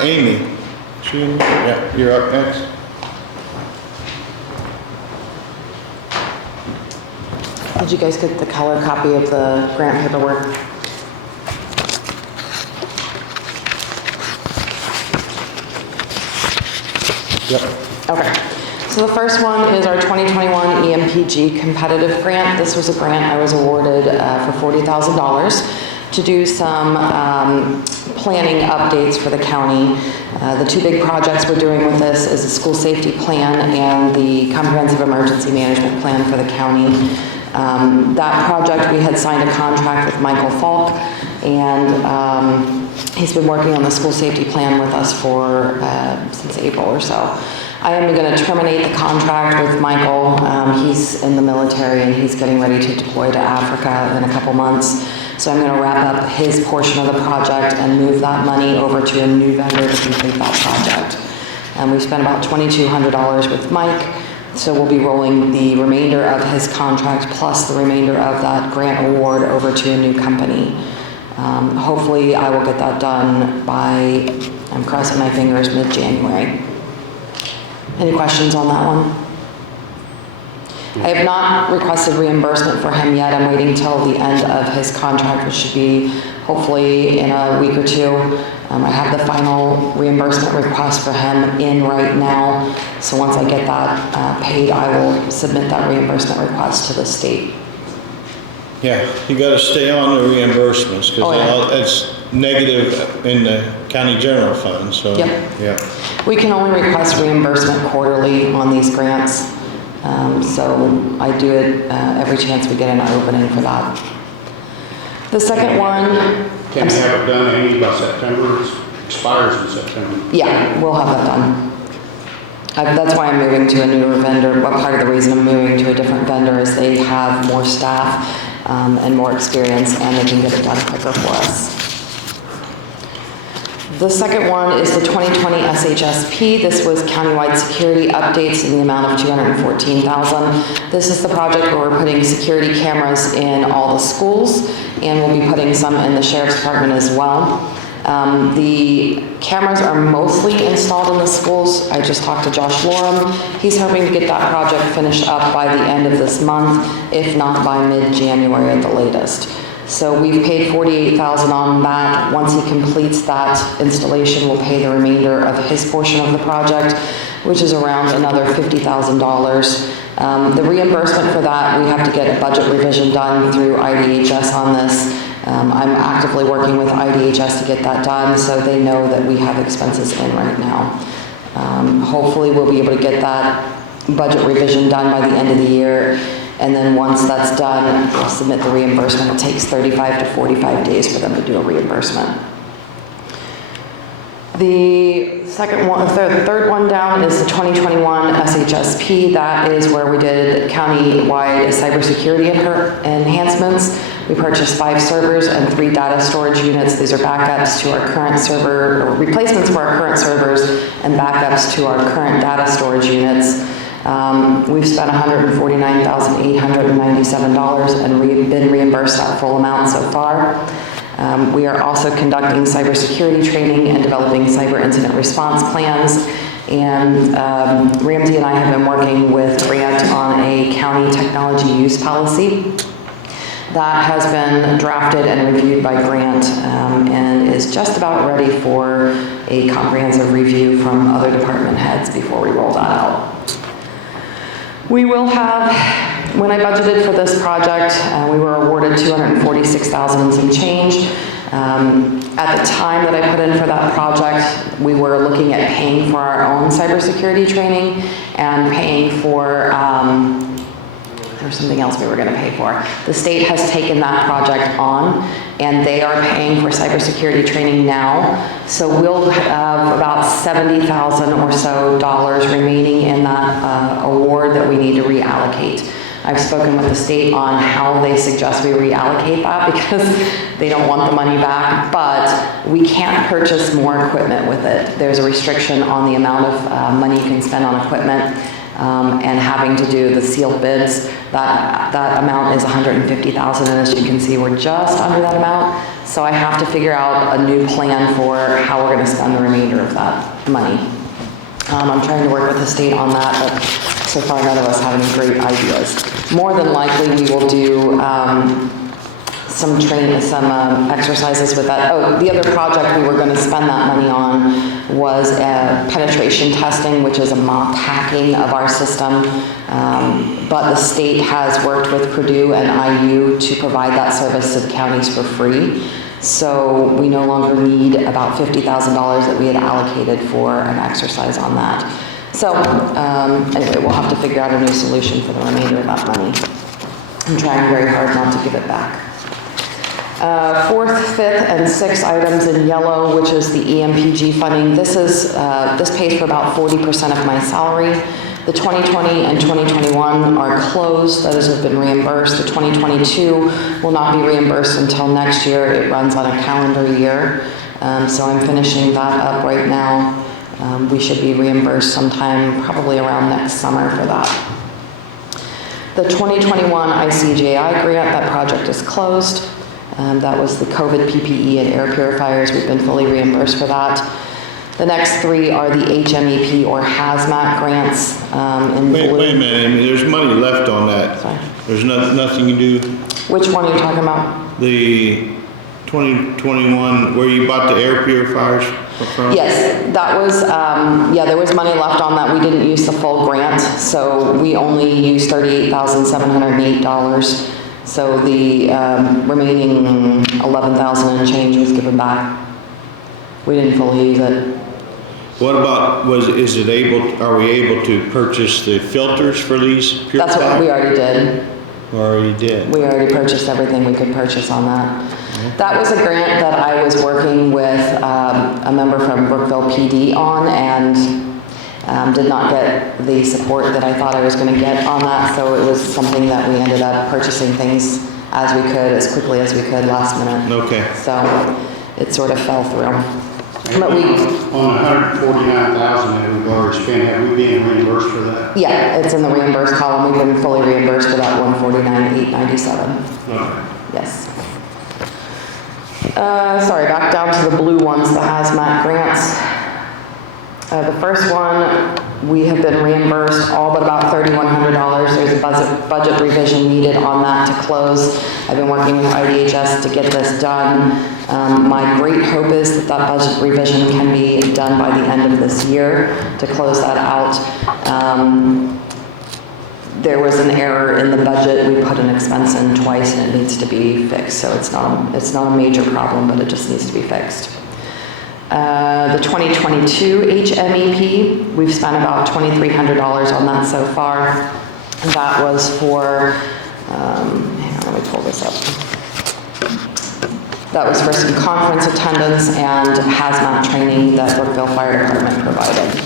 Amy, yeah, you're up next. Did you guys get the color copy of the grant paperwork? Yep. Okay. So the first one is our 2021 EMPG competitive grant. This was a grant I was awarded for $40,000 to do some planning updates for the county. The two big projects we're doing with this is the school safety plan and the comprehensive emergency management plan for the county. That project, we had signed a contract with Michael Falk, and he's been working on the school safety plan with us for since April or so. I am going to terminate the contract with Michael. He's in the military and he's getting ready to deploy to Africa in a couple months. So I'm going to wrap up his portion of the project and move that money over to a new vendor to complete that project. We've spent about $2,200 with Mike. So we'll be rolling the remainder of his contract plus the remainder of that grant award over to a new company. Hopefully I will get that done by, I'm crossing my fingers, mid-January. Any questions on that one? I have not requested reimbursement for him yet. I'm waiting till the end of his contract, which should be hopefully in a week or two. I have the final reimbursement request for him in right now. So once I get that paid, I will submit that reimbursement request to the state. Yeah, you gotta stay on the reimbursements, Oh, yeah. because it's negative in the county general fund, so. Yep. Yeah. We can only request reimbursement quarterly on these grants. So I do it every chance we get an opening for that. The second one. Can we have it done, Amy, by September? It expires in September. Yeah, we'll have that done. That's why I'm moving to a newer vendor. What part of the reason I'm moving to a different vendor is they have more staff and more experience, and they can get it done quicker for us. The second one is the 2020 SHSP. This was countywide security updates in the amount of $214,000. This is the project where we're putting security cameras in all the schools, and we'll be putting some in the sheriff's department as well. The cameras are mostly installed in the schools. I just talked to Josh Lorem. He's hoping to get that project finished up by the end of this month, if not by mid-January at the latest. So we've paid $48,000 on that. Once he completes that installation, we'll pay the remainder of his portion of the project, which is around another $50,000. The reimbursement for that, we have to get a budget revision done through IDHS on this. I'm actively working with IDHS to get that done so they know that we have expenses in right now. Hopefully we'll be able to get that budget revision done by the end of the year. And then once that's done, I'll submit the reimbursement. It takes 35 to 45 days for them to do a reimbursement. The third one down is the 2021 SHSP. That is where we did county-wide cybersecurity enhancements. We purchased 5 servers and 3 data storage units. These are backups to our current server, or replacements for our current servers, and backups to our current data storage units. We've spent $149,897 and been reimbursed that full amount so far. We are also conducting cybersecurity training and developing cyber incident response plans. And Ramsey and I have been working with Grant on a county technology use policy. That has been drafted and reviewed by Grant and is just about ready for a comprehensive review from other department heads before we roll that out. We will have, when I budgeted for this project, we were awarded $246,000 and some change. At the time that I put in for that project, we were looking at paying for our own cybersecurity training and paying for or something else we were gonna pay for. The state has taken that project on, and they are paying for cybersecurity training now. So we'll have about $70,000 or so remaining in that award that we need to reallocate. I've spoken with the state on how they suggest we reallocate that because they don't want the money back, but we can't purchase more equipment with it. There's a restriction on the amount of money you can spend on equipment, and having to do the sealed bids. That amount is $150,000, and as you can see, we're just under that amount. So I have to figure out a new plan for how we're gonna spend the remainder of that money. I'm trying to work with the state on that, but so far none of us have any great ideas. More than likely, we will do some exercises with that. Oh, the other project we were going to spend that money on was penetration testing, which is a mock hacking of our system. But the state has worked with Purdue and IU to provide that service to the counties for free. So we no longer need about $50,000 that we had allocated for an exercise on that. So anyway, we'll have to figure out a new solution for the remainder of that money. I'm trying very hard not to give it back. Fourth, fifth, and sixth items in yellow, which is the EMPG funding. This pays for about 40% of my salary. The 2020 and 2021 are closed. Those have been reimbursed. The 2022 will not be reimbursed until next year. It runs on a calendar year. So I'm finishing that up right now. We should be reimbursed sometime probably around next summer for that. The 2021 ICJI grant, that project is closed. That was the COVID PPE and air purifiers. We've been fully reimbursed for that. The next three are the HMEP or hazmat grants in blue. Wait a minute, I mean, there's money left on that. Sorry. There's nothing you do. Which one are you talking about? The 2021, where you bought the air purifiers from? Yes, that was, there was money left on that. We didn't use the full grant, so we only used $38,708. So the remaining $11,000 and change was given back. We didn't fully use it. What about, are we able to purchase the filters for these purifiers? That's what we already did. We already purchased everything we could purchase on that. That was a grant that I was working with a member from Brookville PD on, and did not get the support that I thought I was going to get on that, so it was something that we ended up purchasing things as we could, as quickly as we could last minute. Okay. So it sort of fell through. But we, on $149,000 that we've already spent, have we been reimbursed for that? yeah, it's in the reimbursed column. We've been fully reimbursed for that $149,897. Okay. Yes. Sorry, back down to the blue ones, the hazmat grants. The first one, we have been reimbursed all but about $3,100. There's a budget revision needed on that to close. I've been working with IDHS to get this done. My great hope is that that budget revision can be done by the end of this year to close that out. There was an error in the budget. We put an expense in twice and it needs to be fixed. So it's not a major problem, but it just needs to be fixed. The 2022 HMEP, we've spent about $2,300 on that so far. That was for, hang on, let me pull this up. That was for some conference attendance and hazmat training that Brookville Fire Department provided.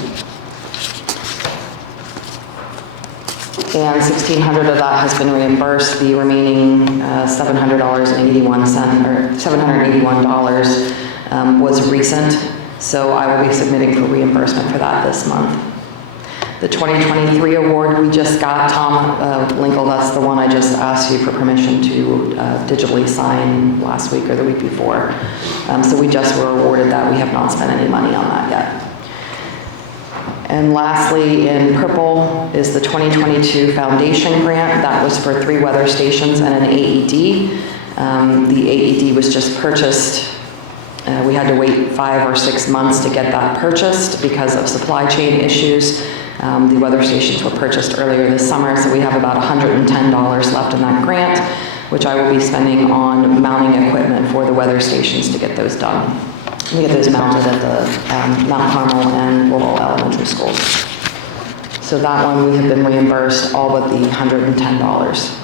And $1,600 of that has been reimbursed. The remaining $781 was recent, so I will be submitting for reimbursement for that this month. The 2023 award we just got, Tom Linkel, that's the one I just asked you for permission to digitally sign last week or the week before. So we just were awarded that. We have not spent any money on that yet. And lastly, in purple is the 2022 foundation grant. That was for 3 weather stations and an AED. The AED was just purchased. We had to wait 5 or 6 months to get that purchased because of supply chain issues. The weather stations were purchased earlier this summer, so we have about $110 left in that grant, which I will be spending on mounting equipment for the weather stations to get those done. To get those mounted at the Mount Carmel and Lowell elementary schools. So that one, we have been reimbursed all but the $110.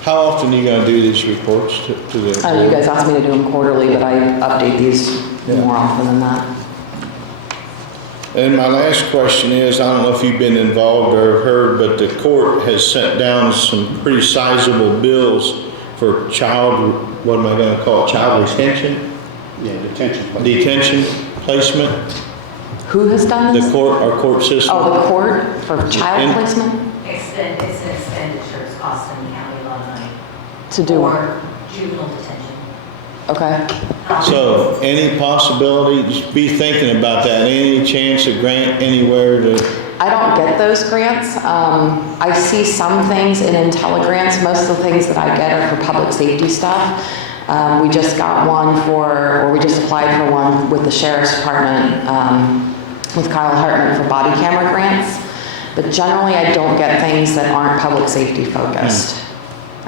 How often are you gonna do these reports to the? You guys asked me to do them quarterly, but I update these more often than that. And my last question is, I don't know if you've been involved or heard, but the court has sent down some pretty sizable bills for child, what am I gonna call it, child retention? Yeah, detention. Detention placement? Who has done this? The court, our court system? Oh, the court for child In- placement? It's an expenditure, it's costing the county a lot of money. To do what? For juvenile detention. Okay. So, any possibility, just be thinking about that, any chance of grant anywhere to, I don't get those grants. I see some things in IntelliGrants. Most of the things that I get are for public safety stuff. We just got one or we just applied for one with the Sheriff's Department, with Kyle Hartman for body camera grants. But generally, I don't get things that aren't public safety focused.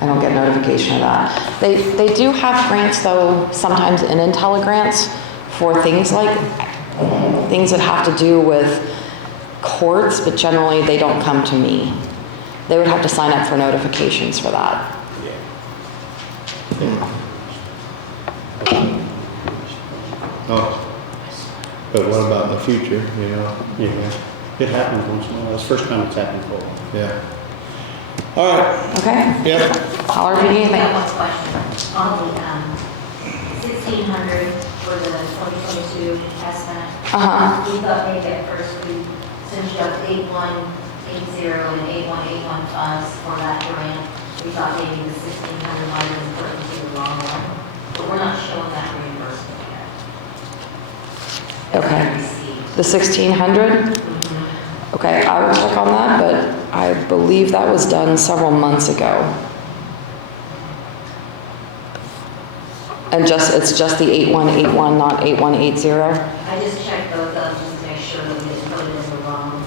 I don't get notification of that. They do have grants though, sometimes in IntelliGrants for things like, things that have to do with courts, but generally they don't come to me. They would have to sign up for notifications for that. oh. But what about in the future, you know? Yeah, it happens once in a while. It's the first time it's happened for. Yeah. All right, Okay? yep. Holler if you need I anything. have one question. On the 1,600 for the 2022 estimate, we thought maybe at first we, since you have 8180 and 8181 funds for that grant, we thought maybe the 1,600 might have been put into the wrong one. But we're not showing that reimbursement yet. Okay. Received. The 1,600? Okay, I will check on that, but I believe that was done several months ago. And it's just the 8181, not 8180? I just checked both of them just to make sure that we didn't put it in the wrong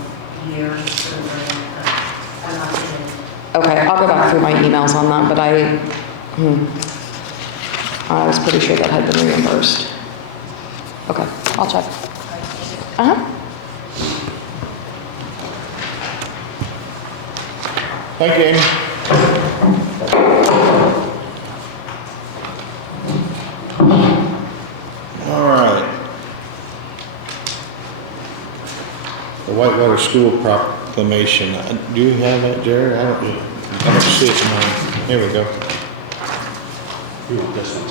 year for the grant. But I'm not seeing it. Okay, I'll go back through my emails on that, but I was pretty sure that had been reimbursed. Okay, I'll check. Thank you, Amy. All right. The Whitewater School proclamation. Do you have that, Jared? I don't see it in mine. Here we go. You want this one?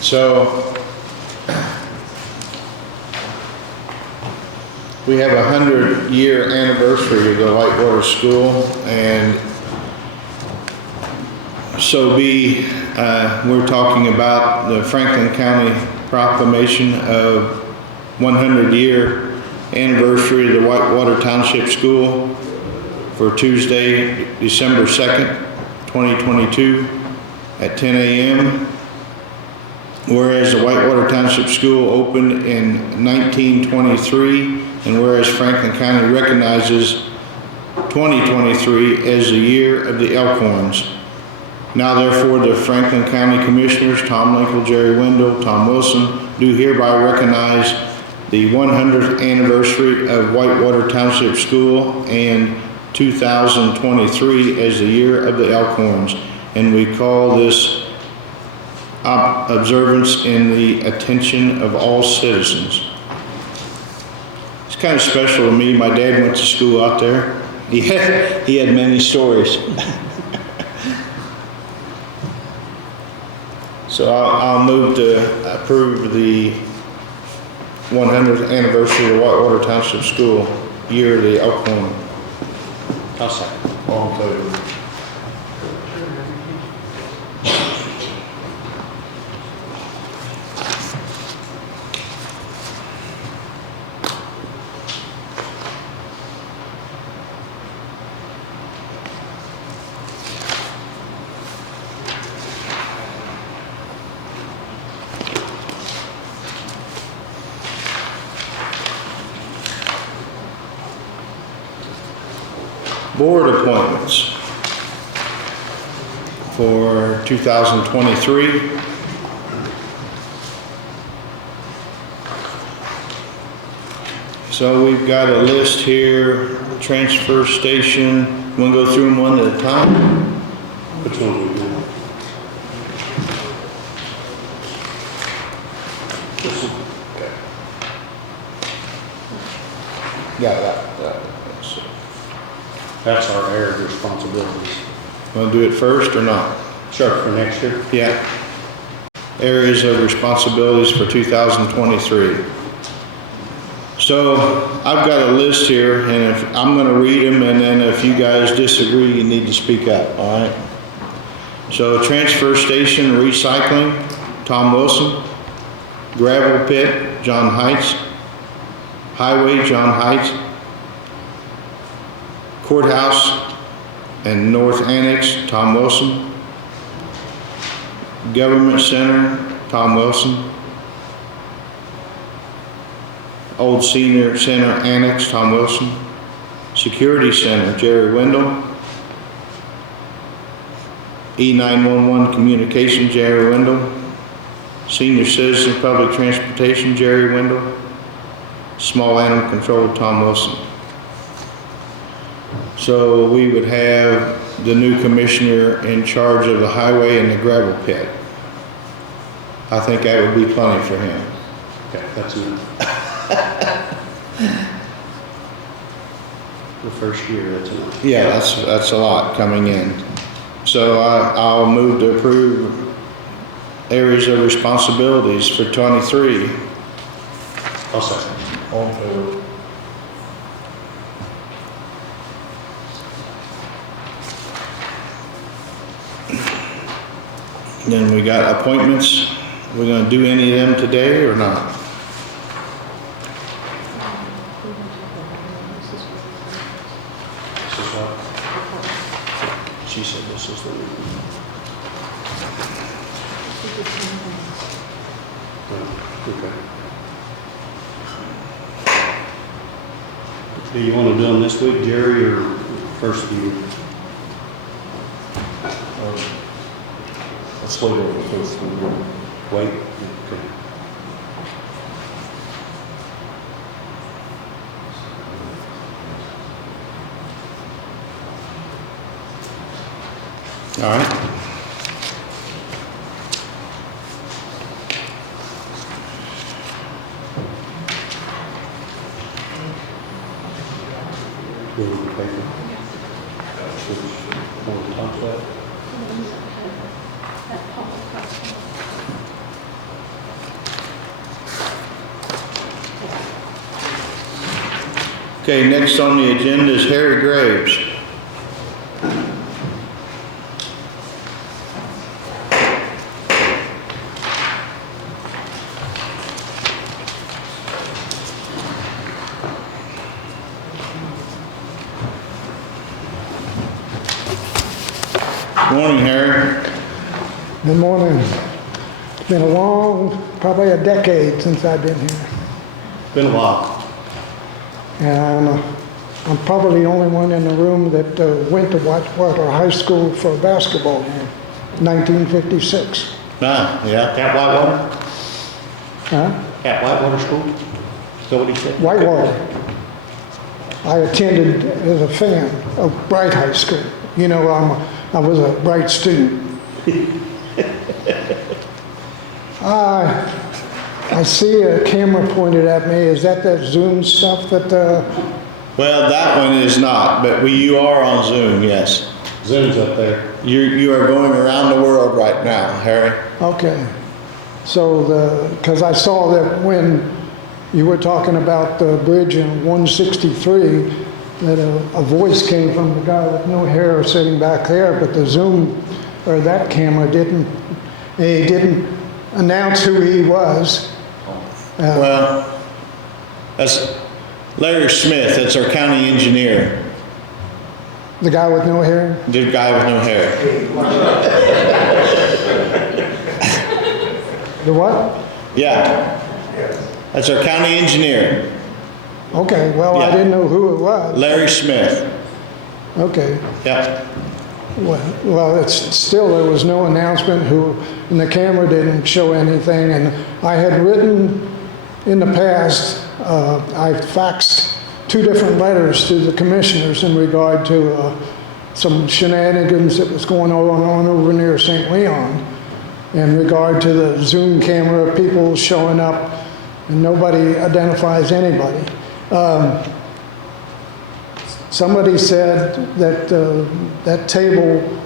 So, we have a 100-year anniversary of the Whitewater School, and so we're talking about the Franklin County proclamation of 100-year anniversary of the Whitewater Township School for Tuesday, December 2nd, 2022 at 10 a.m. Whereas the Whitewater Township School opened in 1923, and whereas Franklin County recognizes 2023 as the year of the Elkhorns. Now therefore, the Franklin County Commissioners, Tom Linkel, Jerry Wendell, Tom Wilson, do hereby recognize the 100th anniversary of Whitewater Township School and 2023 as the year of the Elkhorns. And we call this observance in the attention of all citizens. It's kind of special to me. My dad went to school out there. He had many stories. So I'll move to approve the 100th anniversary of Whitewater Township School, year of the Elkhorn. I'll second. All in favor? Board appointments for 2023. So we've got a list here, transfer station. Want to go through them one at a time? Which one we do? This one? Yeah, that. That's our area of responsibilities. Want to do it first or not? Sure, for next year. Yeah. Areas of responsibilities for 2023. So I've got a list here, and if I'm going to read them, and then if you guys disagree, you need to speak up, all right? So transfer station recycling, Tom Wilson. Gravel pit, John Heights. Highway, John Heights. Courthouse and North Annex, Tom Wilson. Government Center, Tom Wilson. Old Senior Center Annex, Tom Wilson. Security Center, Jerry Wendell. E911 Communication, Jerry Wendell. Senior Citizen Public Transportation, Jerry Wendell. Small Animal Control, Tom Wilson. So we would have the new commissioner in charge of the highway and the gravel pit. I think that would be plenty for him. Okay, that's enough. The first year, that's enough. Yeah, that's a lot coming in. So I'll move to approve areas of responsibilities for 23. I'll second. All in favor? Then we got appointments. We're gonna do any of them today or not? This is what? She said this is the new one. Okay. Do you want to do them this week, Jerry, or first of you? Let's wait over the first one. Wait? Okay. All right. Do you want the paper? Which, want to talk about? Okay, next on the agenda is Harry Graves. Morning, Harry. Good morning. It's been a long, probably a decade since I've been here. Been a while. And I'm probably the only one in the room that went to Whitewater High School for a basketball game, 1956. Ah, yeah. At Whitewater? Huh? At Whitewater School? Is that what he said? Whitewater. I attended as a fan of Bright High School. You know, I was a bright student. I see a camera pointed at me. Is that Zoom stuff that... Well, that one is not, but you are on Zoom, yes. Zoom's up there. You are going around the world right now, Harry. Okay. So because I saw that when you were talking about the bridge in 163, that a voice came from the guy with no hair sitting back there, but the Zoom, or that camera didn't announce who he was. Well, that's Larry Smith, that's our county engineer. The guy with no hair? The guy with no hair. The what? Yeah. That's our county engineer, Okay, well, I Yeah. didn't know who it was. Larry Smith. Okay. Yeah. Well, it's still, there was no announcement who, and the camera didn't show anything, and I had written in the past, I faxed 2 different letters to the commissioners in regard to some shenanigans that was going on over near St. Leon in regard to the Zoom camera, people showing up, and nobody identifies anybody. Somebody said that that table,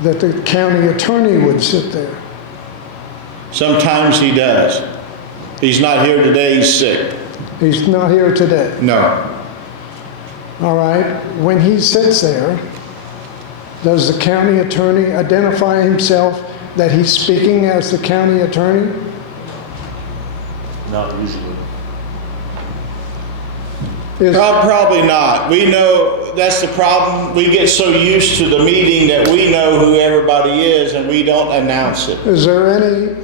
that the county attorney would sit there. Sometimes he does. He's not here today, he's sick. He's not here today. No. All right, when he sits there, does the county attorney identify himself that he's speaking as the county attorney? Not usually. Probably not. We know, that's the problem. We get so used to the meeting that we know who everybody is and we don't announce it. Is there anything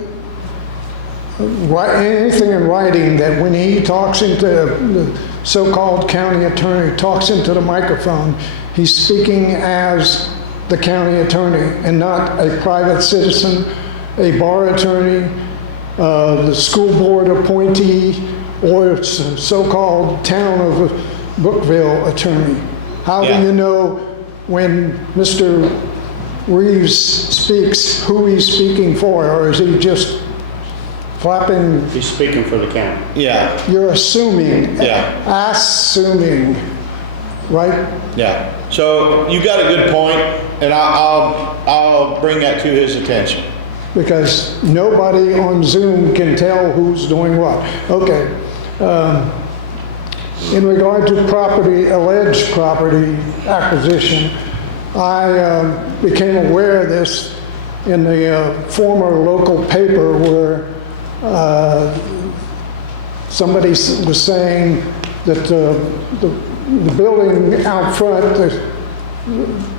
in writing that when he talks into the so-called county attorney, talks into the microphone, he's speaking as the county attorney and not a private citizen, a bar attorney, the school board appointee, or so-called town of Brookville attorney? How do you know when Mr. Reeves speaks who he's speaking for, or is he just flapping? He's speaking for the county. Yeah. You're assuming. Yeah. Assuming, right? Yeah. So you got a good point, and I'll bring that to his attention. Because nobody on Zoom can tell who's doing what. Okay. In regard to alleged property acquisition, I became aware of this in the former local paper where somebody was saying that the building out front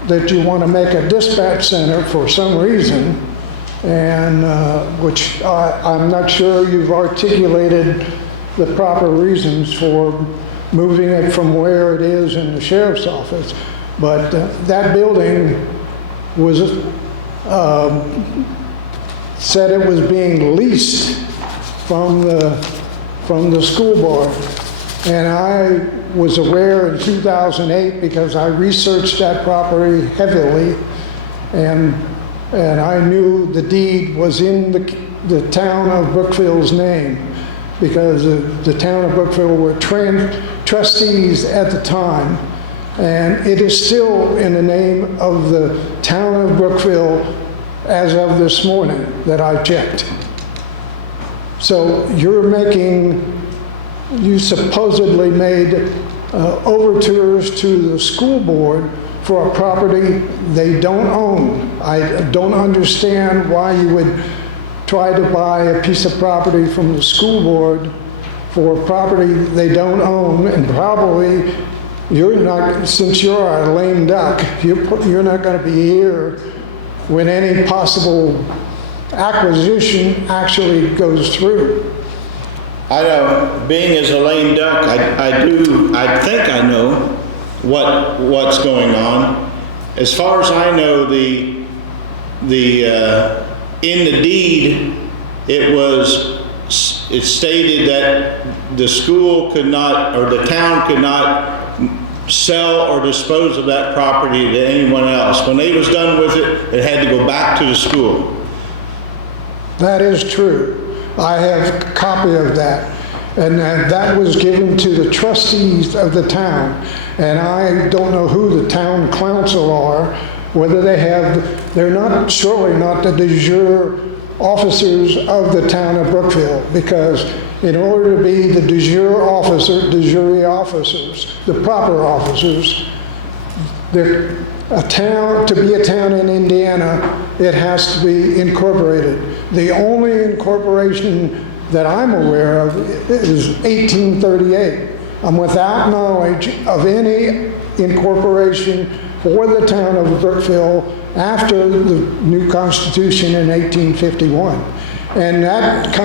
that you want to make a dispatch center for some reason, and which I'm not sure you've articulated the proper reasons for moving it from where it is in the sheriff's office. But that building was said it was being leased from the school board. And I was aware in 2008 because I researched that property heavily, and I knew the deed was in the town of Brookville's name, because the town of Brookville were trustees at the time, and it is still in the name of the town of Brookville as of this morning that I checked. So you supposedly made overtures to the school board for a property they don't own. I don't understand why you would try to buy a piece of property from the school board for property they don't own, and probably you're not, since you're a lame duck, you're not going to be here when any possible acquisition actually goes through. I know, being as a lame duck, I think I know what's going on. As far as I know, in the deed, it stated that the school could not, or the town could not sell or dispose of that property to anyone else. When they was done with it, it had to go back to the school. That is true. I have a copy of that. And that was given to the trustees of the town. And I don't know who the town council are, whether they're not, surely not the de jure officers of the town of Brookville, because in order to be the de jure officers, the proper officers, to be a town in Indiana, it has to be incorporated. The only incorporation that I'm aware of is 1838. I'm without knowledge of any incorporation for the town of Brookville after the new Constitution in 1851. And that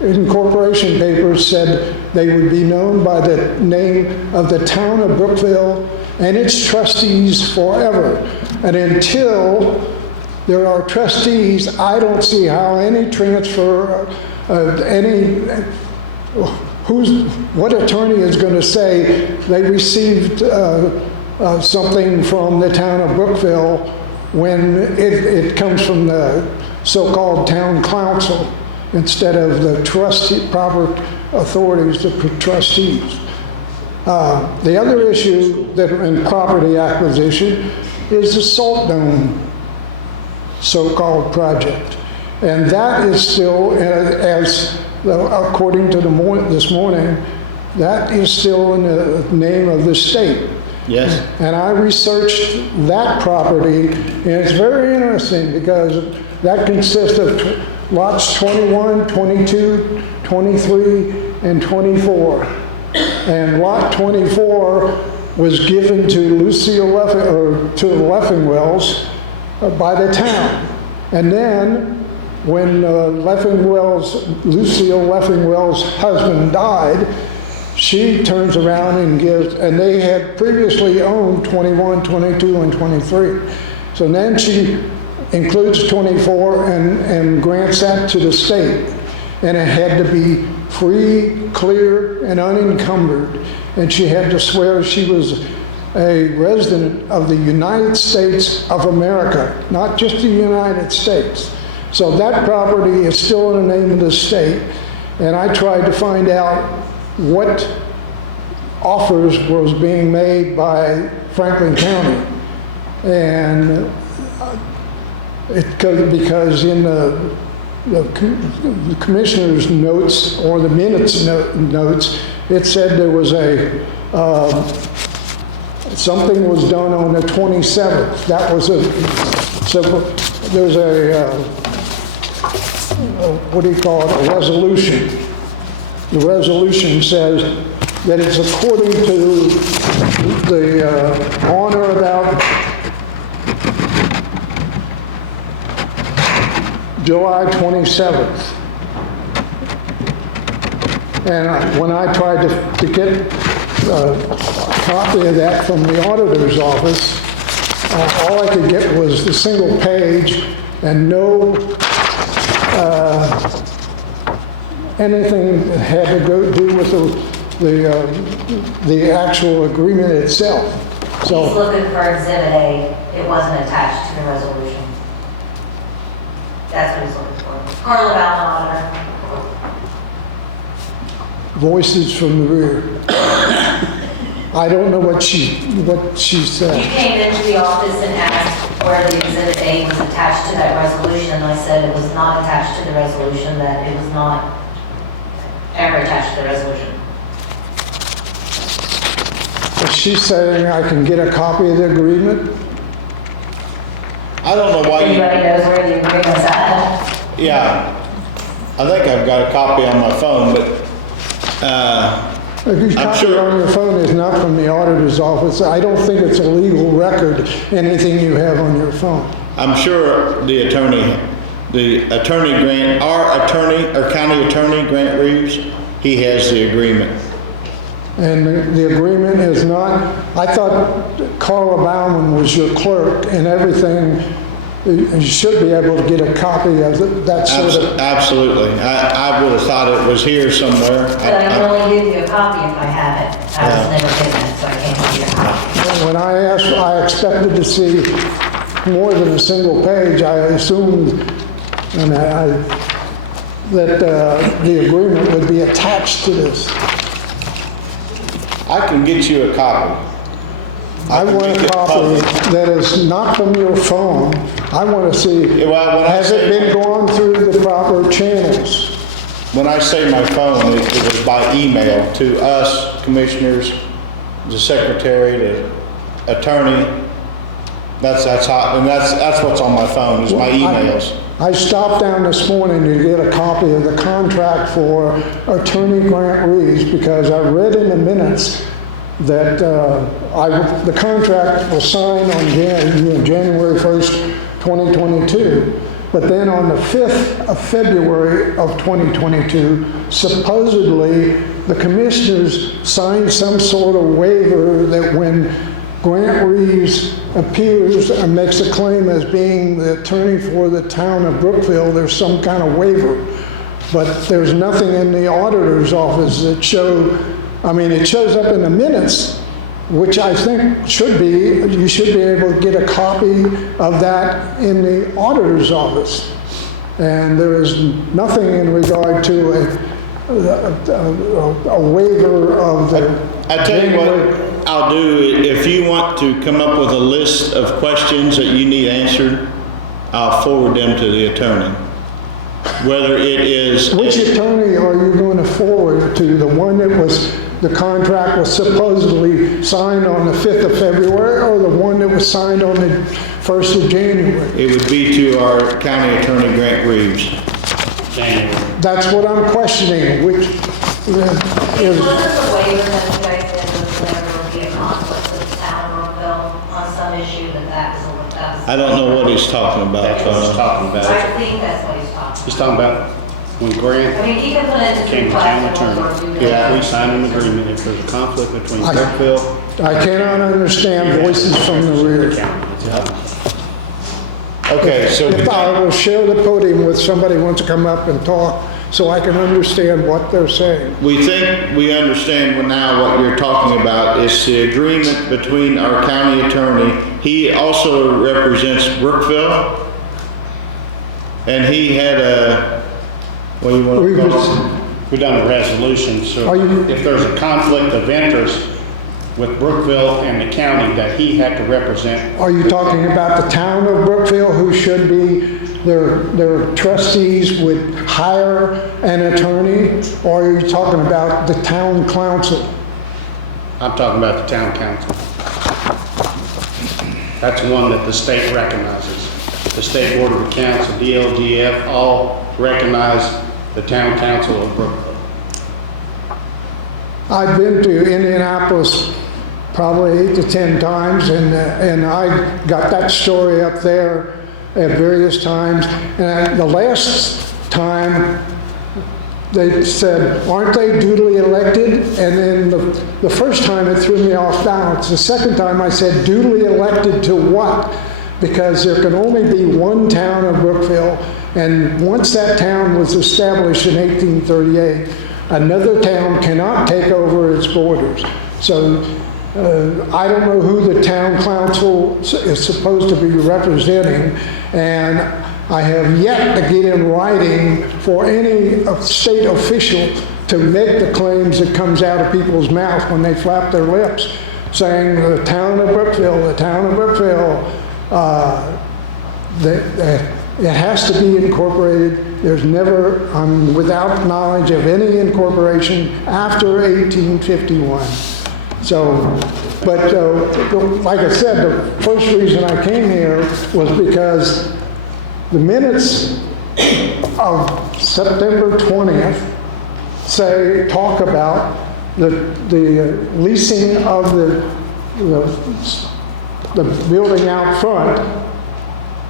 incorporation paper said they would be known by the name of the town of Brookville and its trustees forever. And until there are trustees, I don't see how any transfer What attorney is going to say they received something from the town of Brookville when it comes from the so-called town council instead of the proper authorities, the trustees? The other issue that in property acquisition is the salt dome so-called project. And that is still, according to this morning, that is still in the name of the state. Yes. And I researched that property, and it's very interesting because that consists of lots 21, 22, 23, and 24. And lot 24 was given to the Leffingwells by the town. And then when Lucille Leffingwell's husband died, she turns around and gives, and they had previously owned 21, 22, and 23. So then she includes 24 and grants that to the state. And it had to be free, clear, and unencumbered. And she had to swear she was a resident of the United States of America, not just the United States. So that property is still in the name of the state. And I tried to find out what offers was being made by Franklin County. And because in the commissioner's notes or the minutes notes, it said there was something was done on the 27th. That was there's what do you call it, a resolution. The resolution says that it's according to the on or about July 27th. And when I tried to get a copy of that from the auditor's office, all I could get was the single page and no anything that had to do with the actual agreement itself. So he's looking for Exhibit A. It wasn't attached to the resolution. That's what he's looking for. Carla Ballin, auditor. Voices from the rear. I don't know what she said. You came into the office and asked where the Exhibit A was attached to that resolution, and I said it was not attached to the resolution, that it was not ever attached to the resolution. Is she saying I can get a copy of the agreement? I don't know why Anybody knows where the agreement's at? Yeah, I think I've got a copy on my phone, but If your copy on your phone is not from the auditor's office, I don't think it's a legal record, anything you have on your phone. I'm sure the attorney Grant, our county attorney, Grant Reeves, he has the agreement. And the agreement is not, I thought Carla Bauman was your clerk and everything, you should be able to get a copy of that sort of. Absolutely. I would have thought it was here somewhere. But I can only give you a copy if I have it. I was never given it, so I can't give you a copy. When I asked, I expected to see more than a single page. I assumed that the agreement would be attached to this. I can get you a copy. I want a copy that is not from your phone. I want to see, has it been gone through the proper channels? When I say my phone, it was by email to us, commissioners, the secretary, the attorney. That's what's on my phone, is my emails. I stopped down this morning to get a copy of the contract for Attorney Grant Reeves because I read in the minutes that the contract was signed on January 1st, 2022. But then on the 5th of February of 2022, supposedly the commissioners signed some sort of waiver that when Grant Reeves appears and makes a claim as being the attorney for the town of Brookville, there's some kind of waiver. but there's nothing in the auditor's office that it shows up in the minutes, which I think you should be able to get a copy of that in the auditor's office. And there is nothing in regard to a waiver of the... I tell you what I'll do, if you want to come up with a list of questions that you need answered, I'll forward them to the attorney. Whether it is... Which attorney are you going to forward to? The one that the contract was supposedly signed on the 5th of February, or the one that was signed on the 1st of January? It would be to our county attorney, Grant Reeves. January. That's what I'm questioning, which is... It wasn't the waiver that you guys said was whenever there would be a conflict with the town of Brookville on some issue, that was... I don't know what he's talking about. That's what he's talking about. I think that's what he's talking about. He's talking about when Grant I mean, he can put in his came to town request and we'll attorney. do that. We signed an agreement if there's a conflict between Brookville. I cannot understand voices from the rear. Okay, so If I will share the podium with somebody who wants to come up and talk, so I can understand what they're saying. we think we understand now what you're talking about. It's the agreement between our county attorney. He also represents Brookville. And he had what do you want to call it? We've done a resolution, so if there's a conflict of interest with Brookville and the county that he had to represent. Are you talking about the town of Brookville, who should be, their trustees would hire an attorney? Or are you talking about the town council? I'm talking about the town council. That's one that the state recognizes. The State Board of Accounts, the DLGF, all recognize the town council of Brookville. I've been to Indianapolis probably 8 to 10 times, and I got that story up there at various times. And the last time, they said, aren't they duly elected? And then the first time it threw me off balance. The second time I said, duly elected to what? Because there can only be one town of Brookville, and once that town was established in 1838, another town cannot take over its borders. So I don't know who the town council is supposed to be representing, and I have yet to get in writing for any state official to make the claims that comes out of people's mouth when they flap their lips, saying the town of Brookville, the town of Brookville. It has to be incorporated. There's never, I'm without knowledge of any incorporation after 1851. So, but like I said, the first reason I came here was because the minutes of September 20th talk about the leasing of the building out front.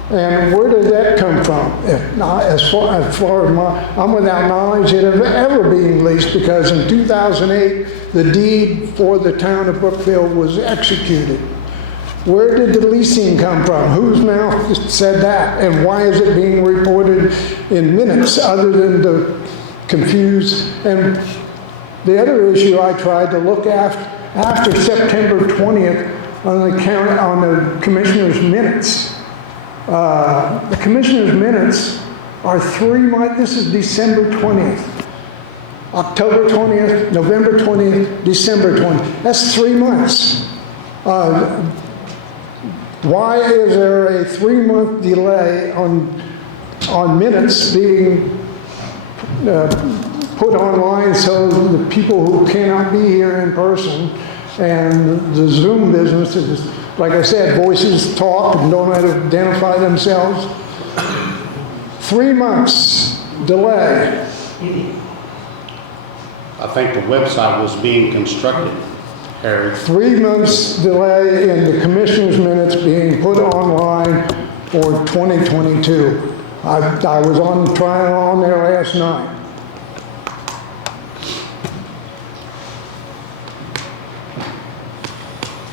And where did that come from? As far as I'm without knowledge of it ever being leased, because in 2008, the deed for the town of Brookville was executed. Where did the leasing come from? Whose mouth said that? And why is it being reported in minutes other than to confuse? And the other issue I tried to look after September 20th on the commissioner's minutes. The commissioner's minutes are 3 months. This is December 20th. October 20th, November 20th, December 20th. That's 3 months. Why is there a 3-month delay on minutes being put online so the people who cannot be here in person, and the Zoom business is, like I said, voices talk and don't identify themselves. 3 months delay. I think the website was being constructed, Harry. 3 months delay in the commissioner's minutes being put online for 2022. I was trying on there last night.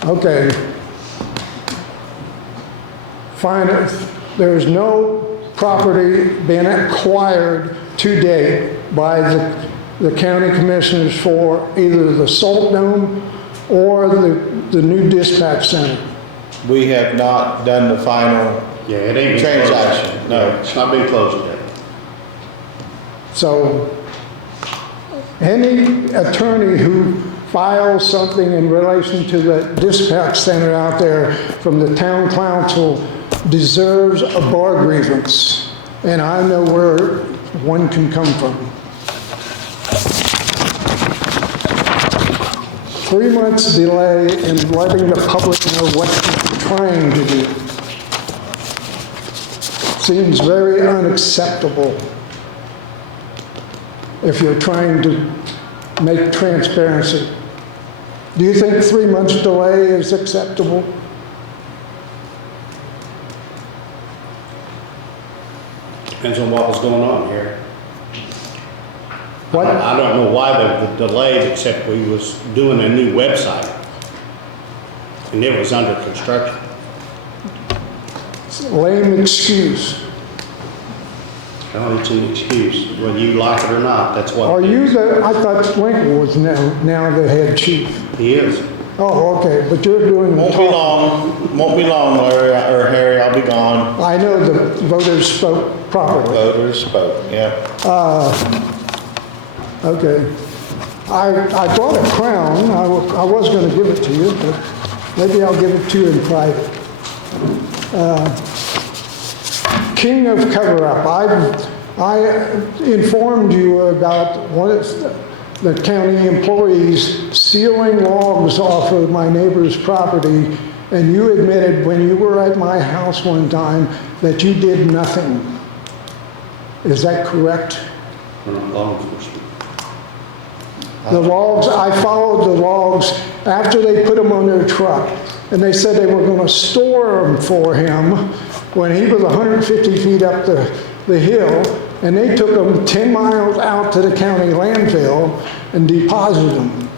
Okay. Fine. There's no property been acquired to date by the county commissioners for either the salt dome or the new dispatch center? We have not done the final Yeah, it ain't been closed. transaction, no. Yeah, it's not been closed yet. So any attorney who files something in relation to the dispatch center out there from the town council deserves a bar grievance. And I know where one can come from. 3 months delay in letting the public know what you're trying to do seems very unacceptable if you're trying to make transparency. Do you think 3 months delay is acceptable? Depends on what was going on here. What? I don't know why the delay, except we was doing a new website. And it was under construction. Lame excuse. Well, it's an excuse, whether you like it or not, that's what. Are it you is. I thought Linkel was now the head chief. He is. Oh, okay, but you're doing the Won't be talking. long, Larry, or Harry, I'll be gone. I know the voters spoke properly. Voters spoke, yeah. Okay. I bought a crown. I was going to give it to you, but maybe I'll give it to you in private. King of cover-up. I informed you about the county employees stealing logs off of my neighbor's property, and you admitted when you were at my house one time that you did nothing. Is that correct? We're not law enforcement. The logs, I followed the logs after they put them on their truck, and they said they were going to store them for him when he was 150 feet up the hill, and they took them 10 miles out to the county landfill and deposited them.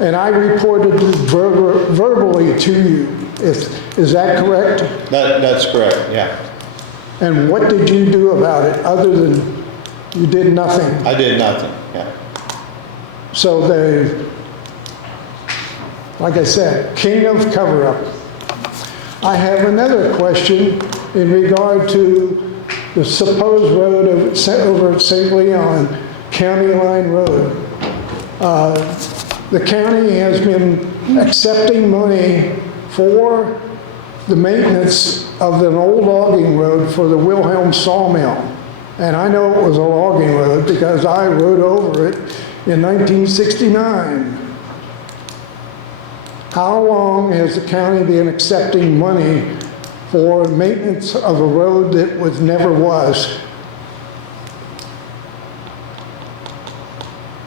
And I reported it verbally to you. Is that correct? That's correct, yeah. And what did you do about it other than you did nothing? I did nothing, yeah. So like I said, king of cover-up. I have another question in regard to the supposed road over at St. Leon, County Line Road. The county has been accepting money for the maintenance of an old logging road for the Wilhelm Sawmill. And I know it was a logging road because I rode over it in 1969. How long has the county been accepting money for maintenance of a road that never was?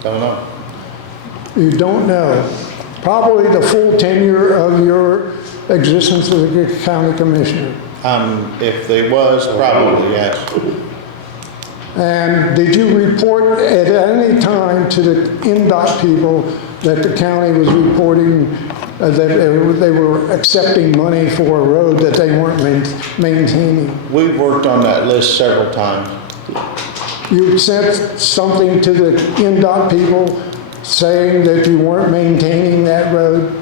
Don't know. You don't know. Probably the full tenure of your existence as a county commissioner. If there was, probably, yes. And did you report at any time to the NDOT people that the county was reporting that they were accepting money for a road that they weren't maintaining? We've worked on that list several times. You sent something to the NDOT people saying that you weren't maintaining that road?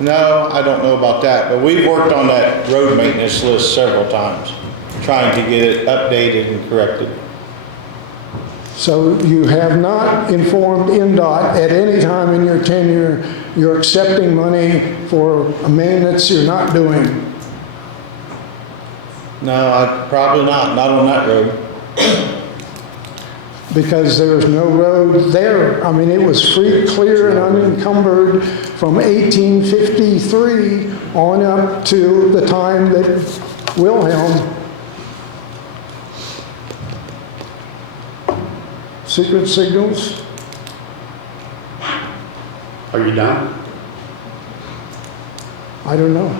No, I don't know about that, but we've worked on that road maintenance list several times, trying to get it updated and corrected. So you have not informed NDOT at any time in your tenure you're accepting money for a maintenance you're not doing? No, probably not on that road. Because there's no road there. I mean, it was free, clear, and unencumbered from 1853 on up to the time that Wilhelm. Secret signals? Are you done? I don't know.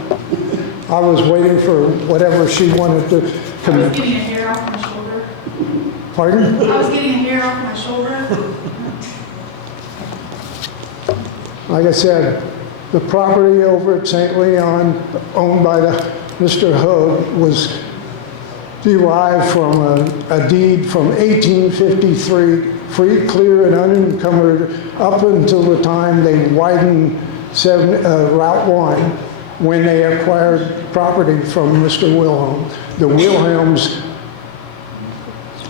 I was waiting for whatever she wanted to. I was getting a hair off my shoulder. Pardon? I was getting a hair off my shoulder. Like I said, the property over at St. Leon, owned by Mr. Hoag, was derived from a deed from 1853, free, clear, and unencumbered up until the time they widened Route 1 when they acquired property from Mr. Wilhelm. The Wilhelms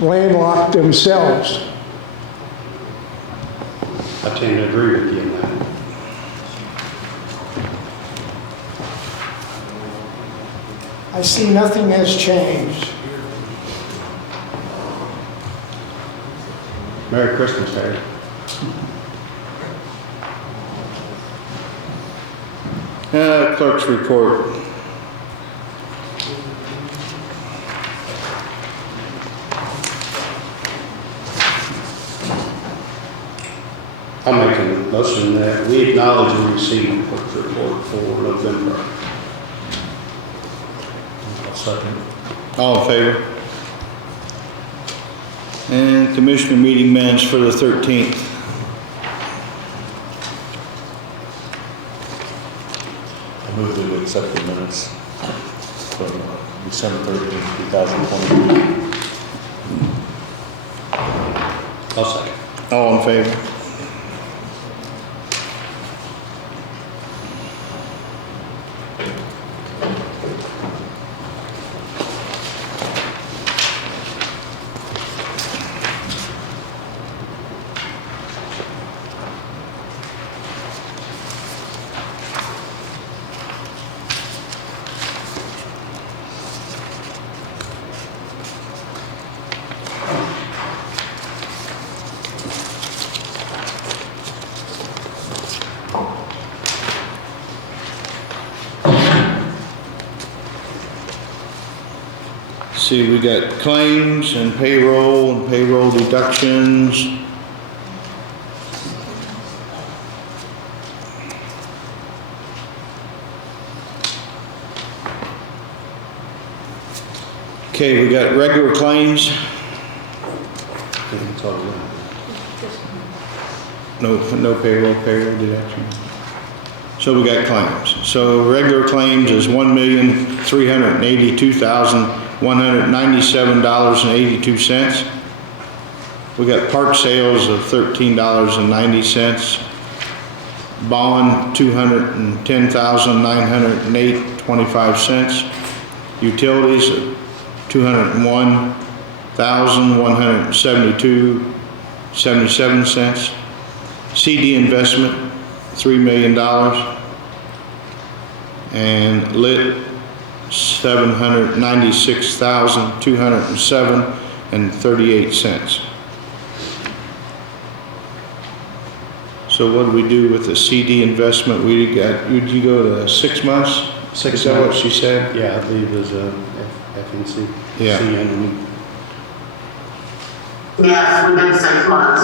landlocked themselves. I tend to agree with you on that. I see nothing has changed. Merry Christmas, Harry. Clerk's report. I'll make a motion that we acknowledge and receive the clerk's report for November. I'll second. All in favor? And commissioner meeting minutes for the 13th. I move that we accept the minutes from December 13th, 2022. I'll second. All in favor? See, we got claims and payroll deductions. Okay, we got regular claims. It's all right. No payroll deduction. So we got claims. So regular claims is $1,382,197.82. We got park sales of $13.90. Bond $210,908.25. Utilities $201,172.77. CD investment $3 million. And lit $796,207.38. So what do we do with the CD investment? We got, would you go to 6 months? 6 Is that what months. she said? Yeah, I believe it was FNC. Yeah. CN. Yes, we did 6 months.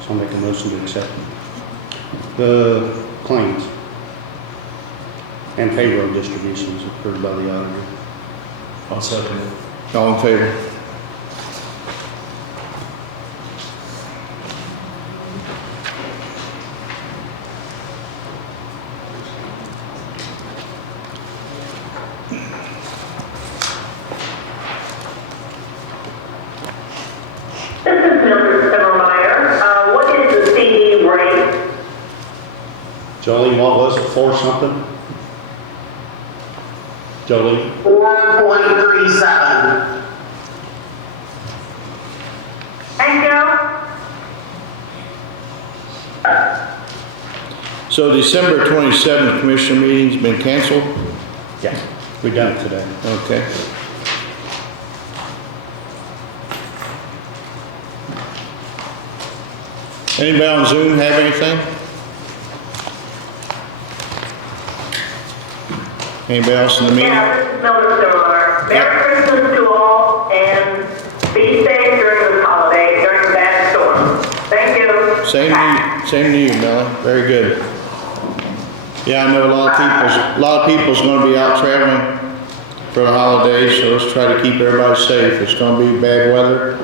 So I'll make a motion to accept the claims and payroll distributions approved by the auditor. I'll second it. All in favor? This is Mildred Simmermeyer. What is the CD rate? Jolene, what was it, 4 something? Jolene? 4.37. Thank you. So December 27th commissioner meeting's been canceled? Yeah, we done it today. Okay. Anybody on Zoom have anything? Anybody else in the meeting? Yeah, this is Mildred Simmermeyer. Merry Christmas to all and be safe during this holiday, during the bad storm. Thank you. Same to you, Melanie. Very good. Yeah, I know a lot of people's gonna be out traveling for the holidays, so let's try to keep everybody safe. It's gonna be bad weather.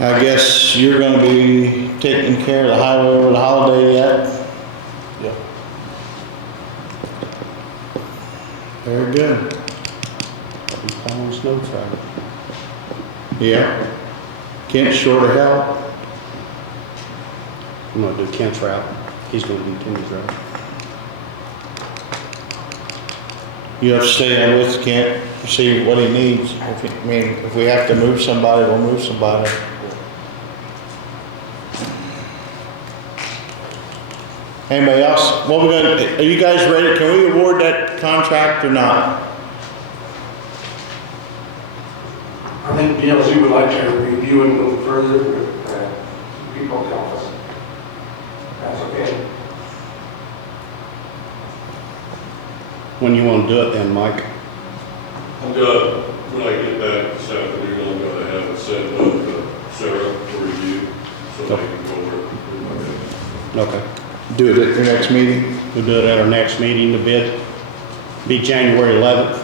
I guess you're gonna be taking care of the highway over the holiday yet? Yeah. Very good. He's plowing snow traffic. Yeah. Kent's short of help. I'm gonna do Kent's route. He's gonna do Timmy's route. You have to stay on with Kent, see what he needs. If we have to move somebody, we'll move somebody. Anybody else? What we gonna, are you guys ready? Can we award that contract or not? I think DLC would like to review it a little further with people's office. That's okay. When you wanna do it then, Mike? I'm done. When I get back this afternoon, I'm gonna have it sent up to Sarah to review, so they can go over it. Okay. Do it at your next meeting? We'll do it at our next meeting, the bid. Be January 11th.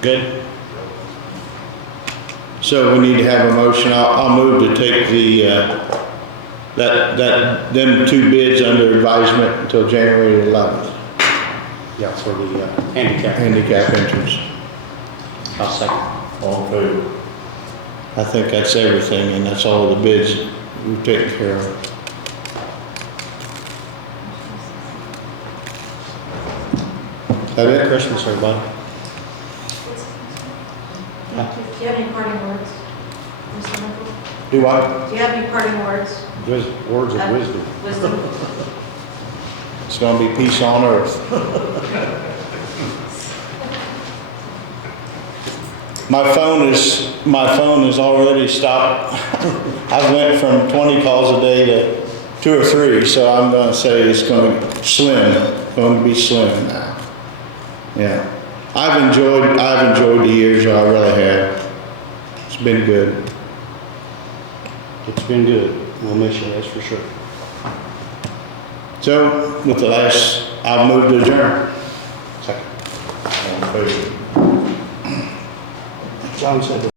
Good? So we need to have a motion. I'll move to take the, them two bids under advisement until January 11th. Yeah, for the handicap. Handicap entrance. I'll second. All in favor? I think that's everything, and that's all the bids we've taken care of. That Merry it? Christmas, everybody. Do you have any parting words, Mr. Linkel? Do what? Do you have any parting words? Words of wisdom. Wisdom? It's gonna be peace on earth. My phone is already stopped. I went from 20 calls a day to 2 or 3, so I'm gonna say it's going to be slim now. Yeah. I've enjoyed the years, I really have. It's been good. It's been good. We'll miss you, that's for sure. So, with the last, I'll move to adjourn. Second. All in favor? John said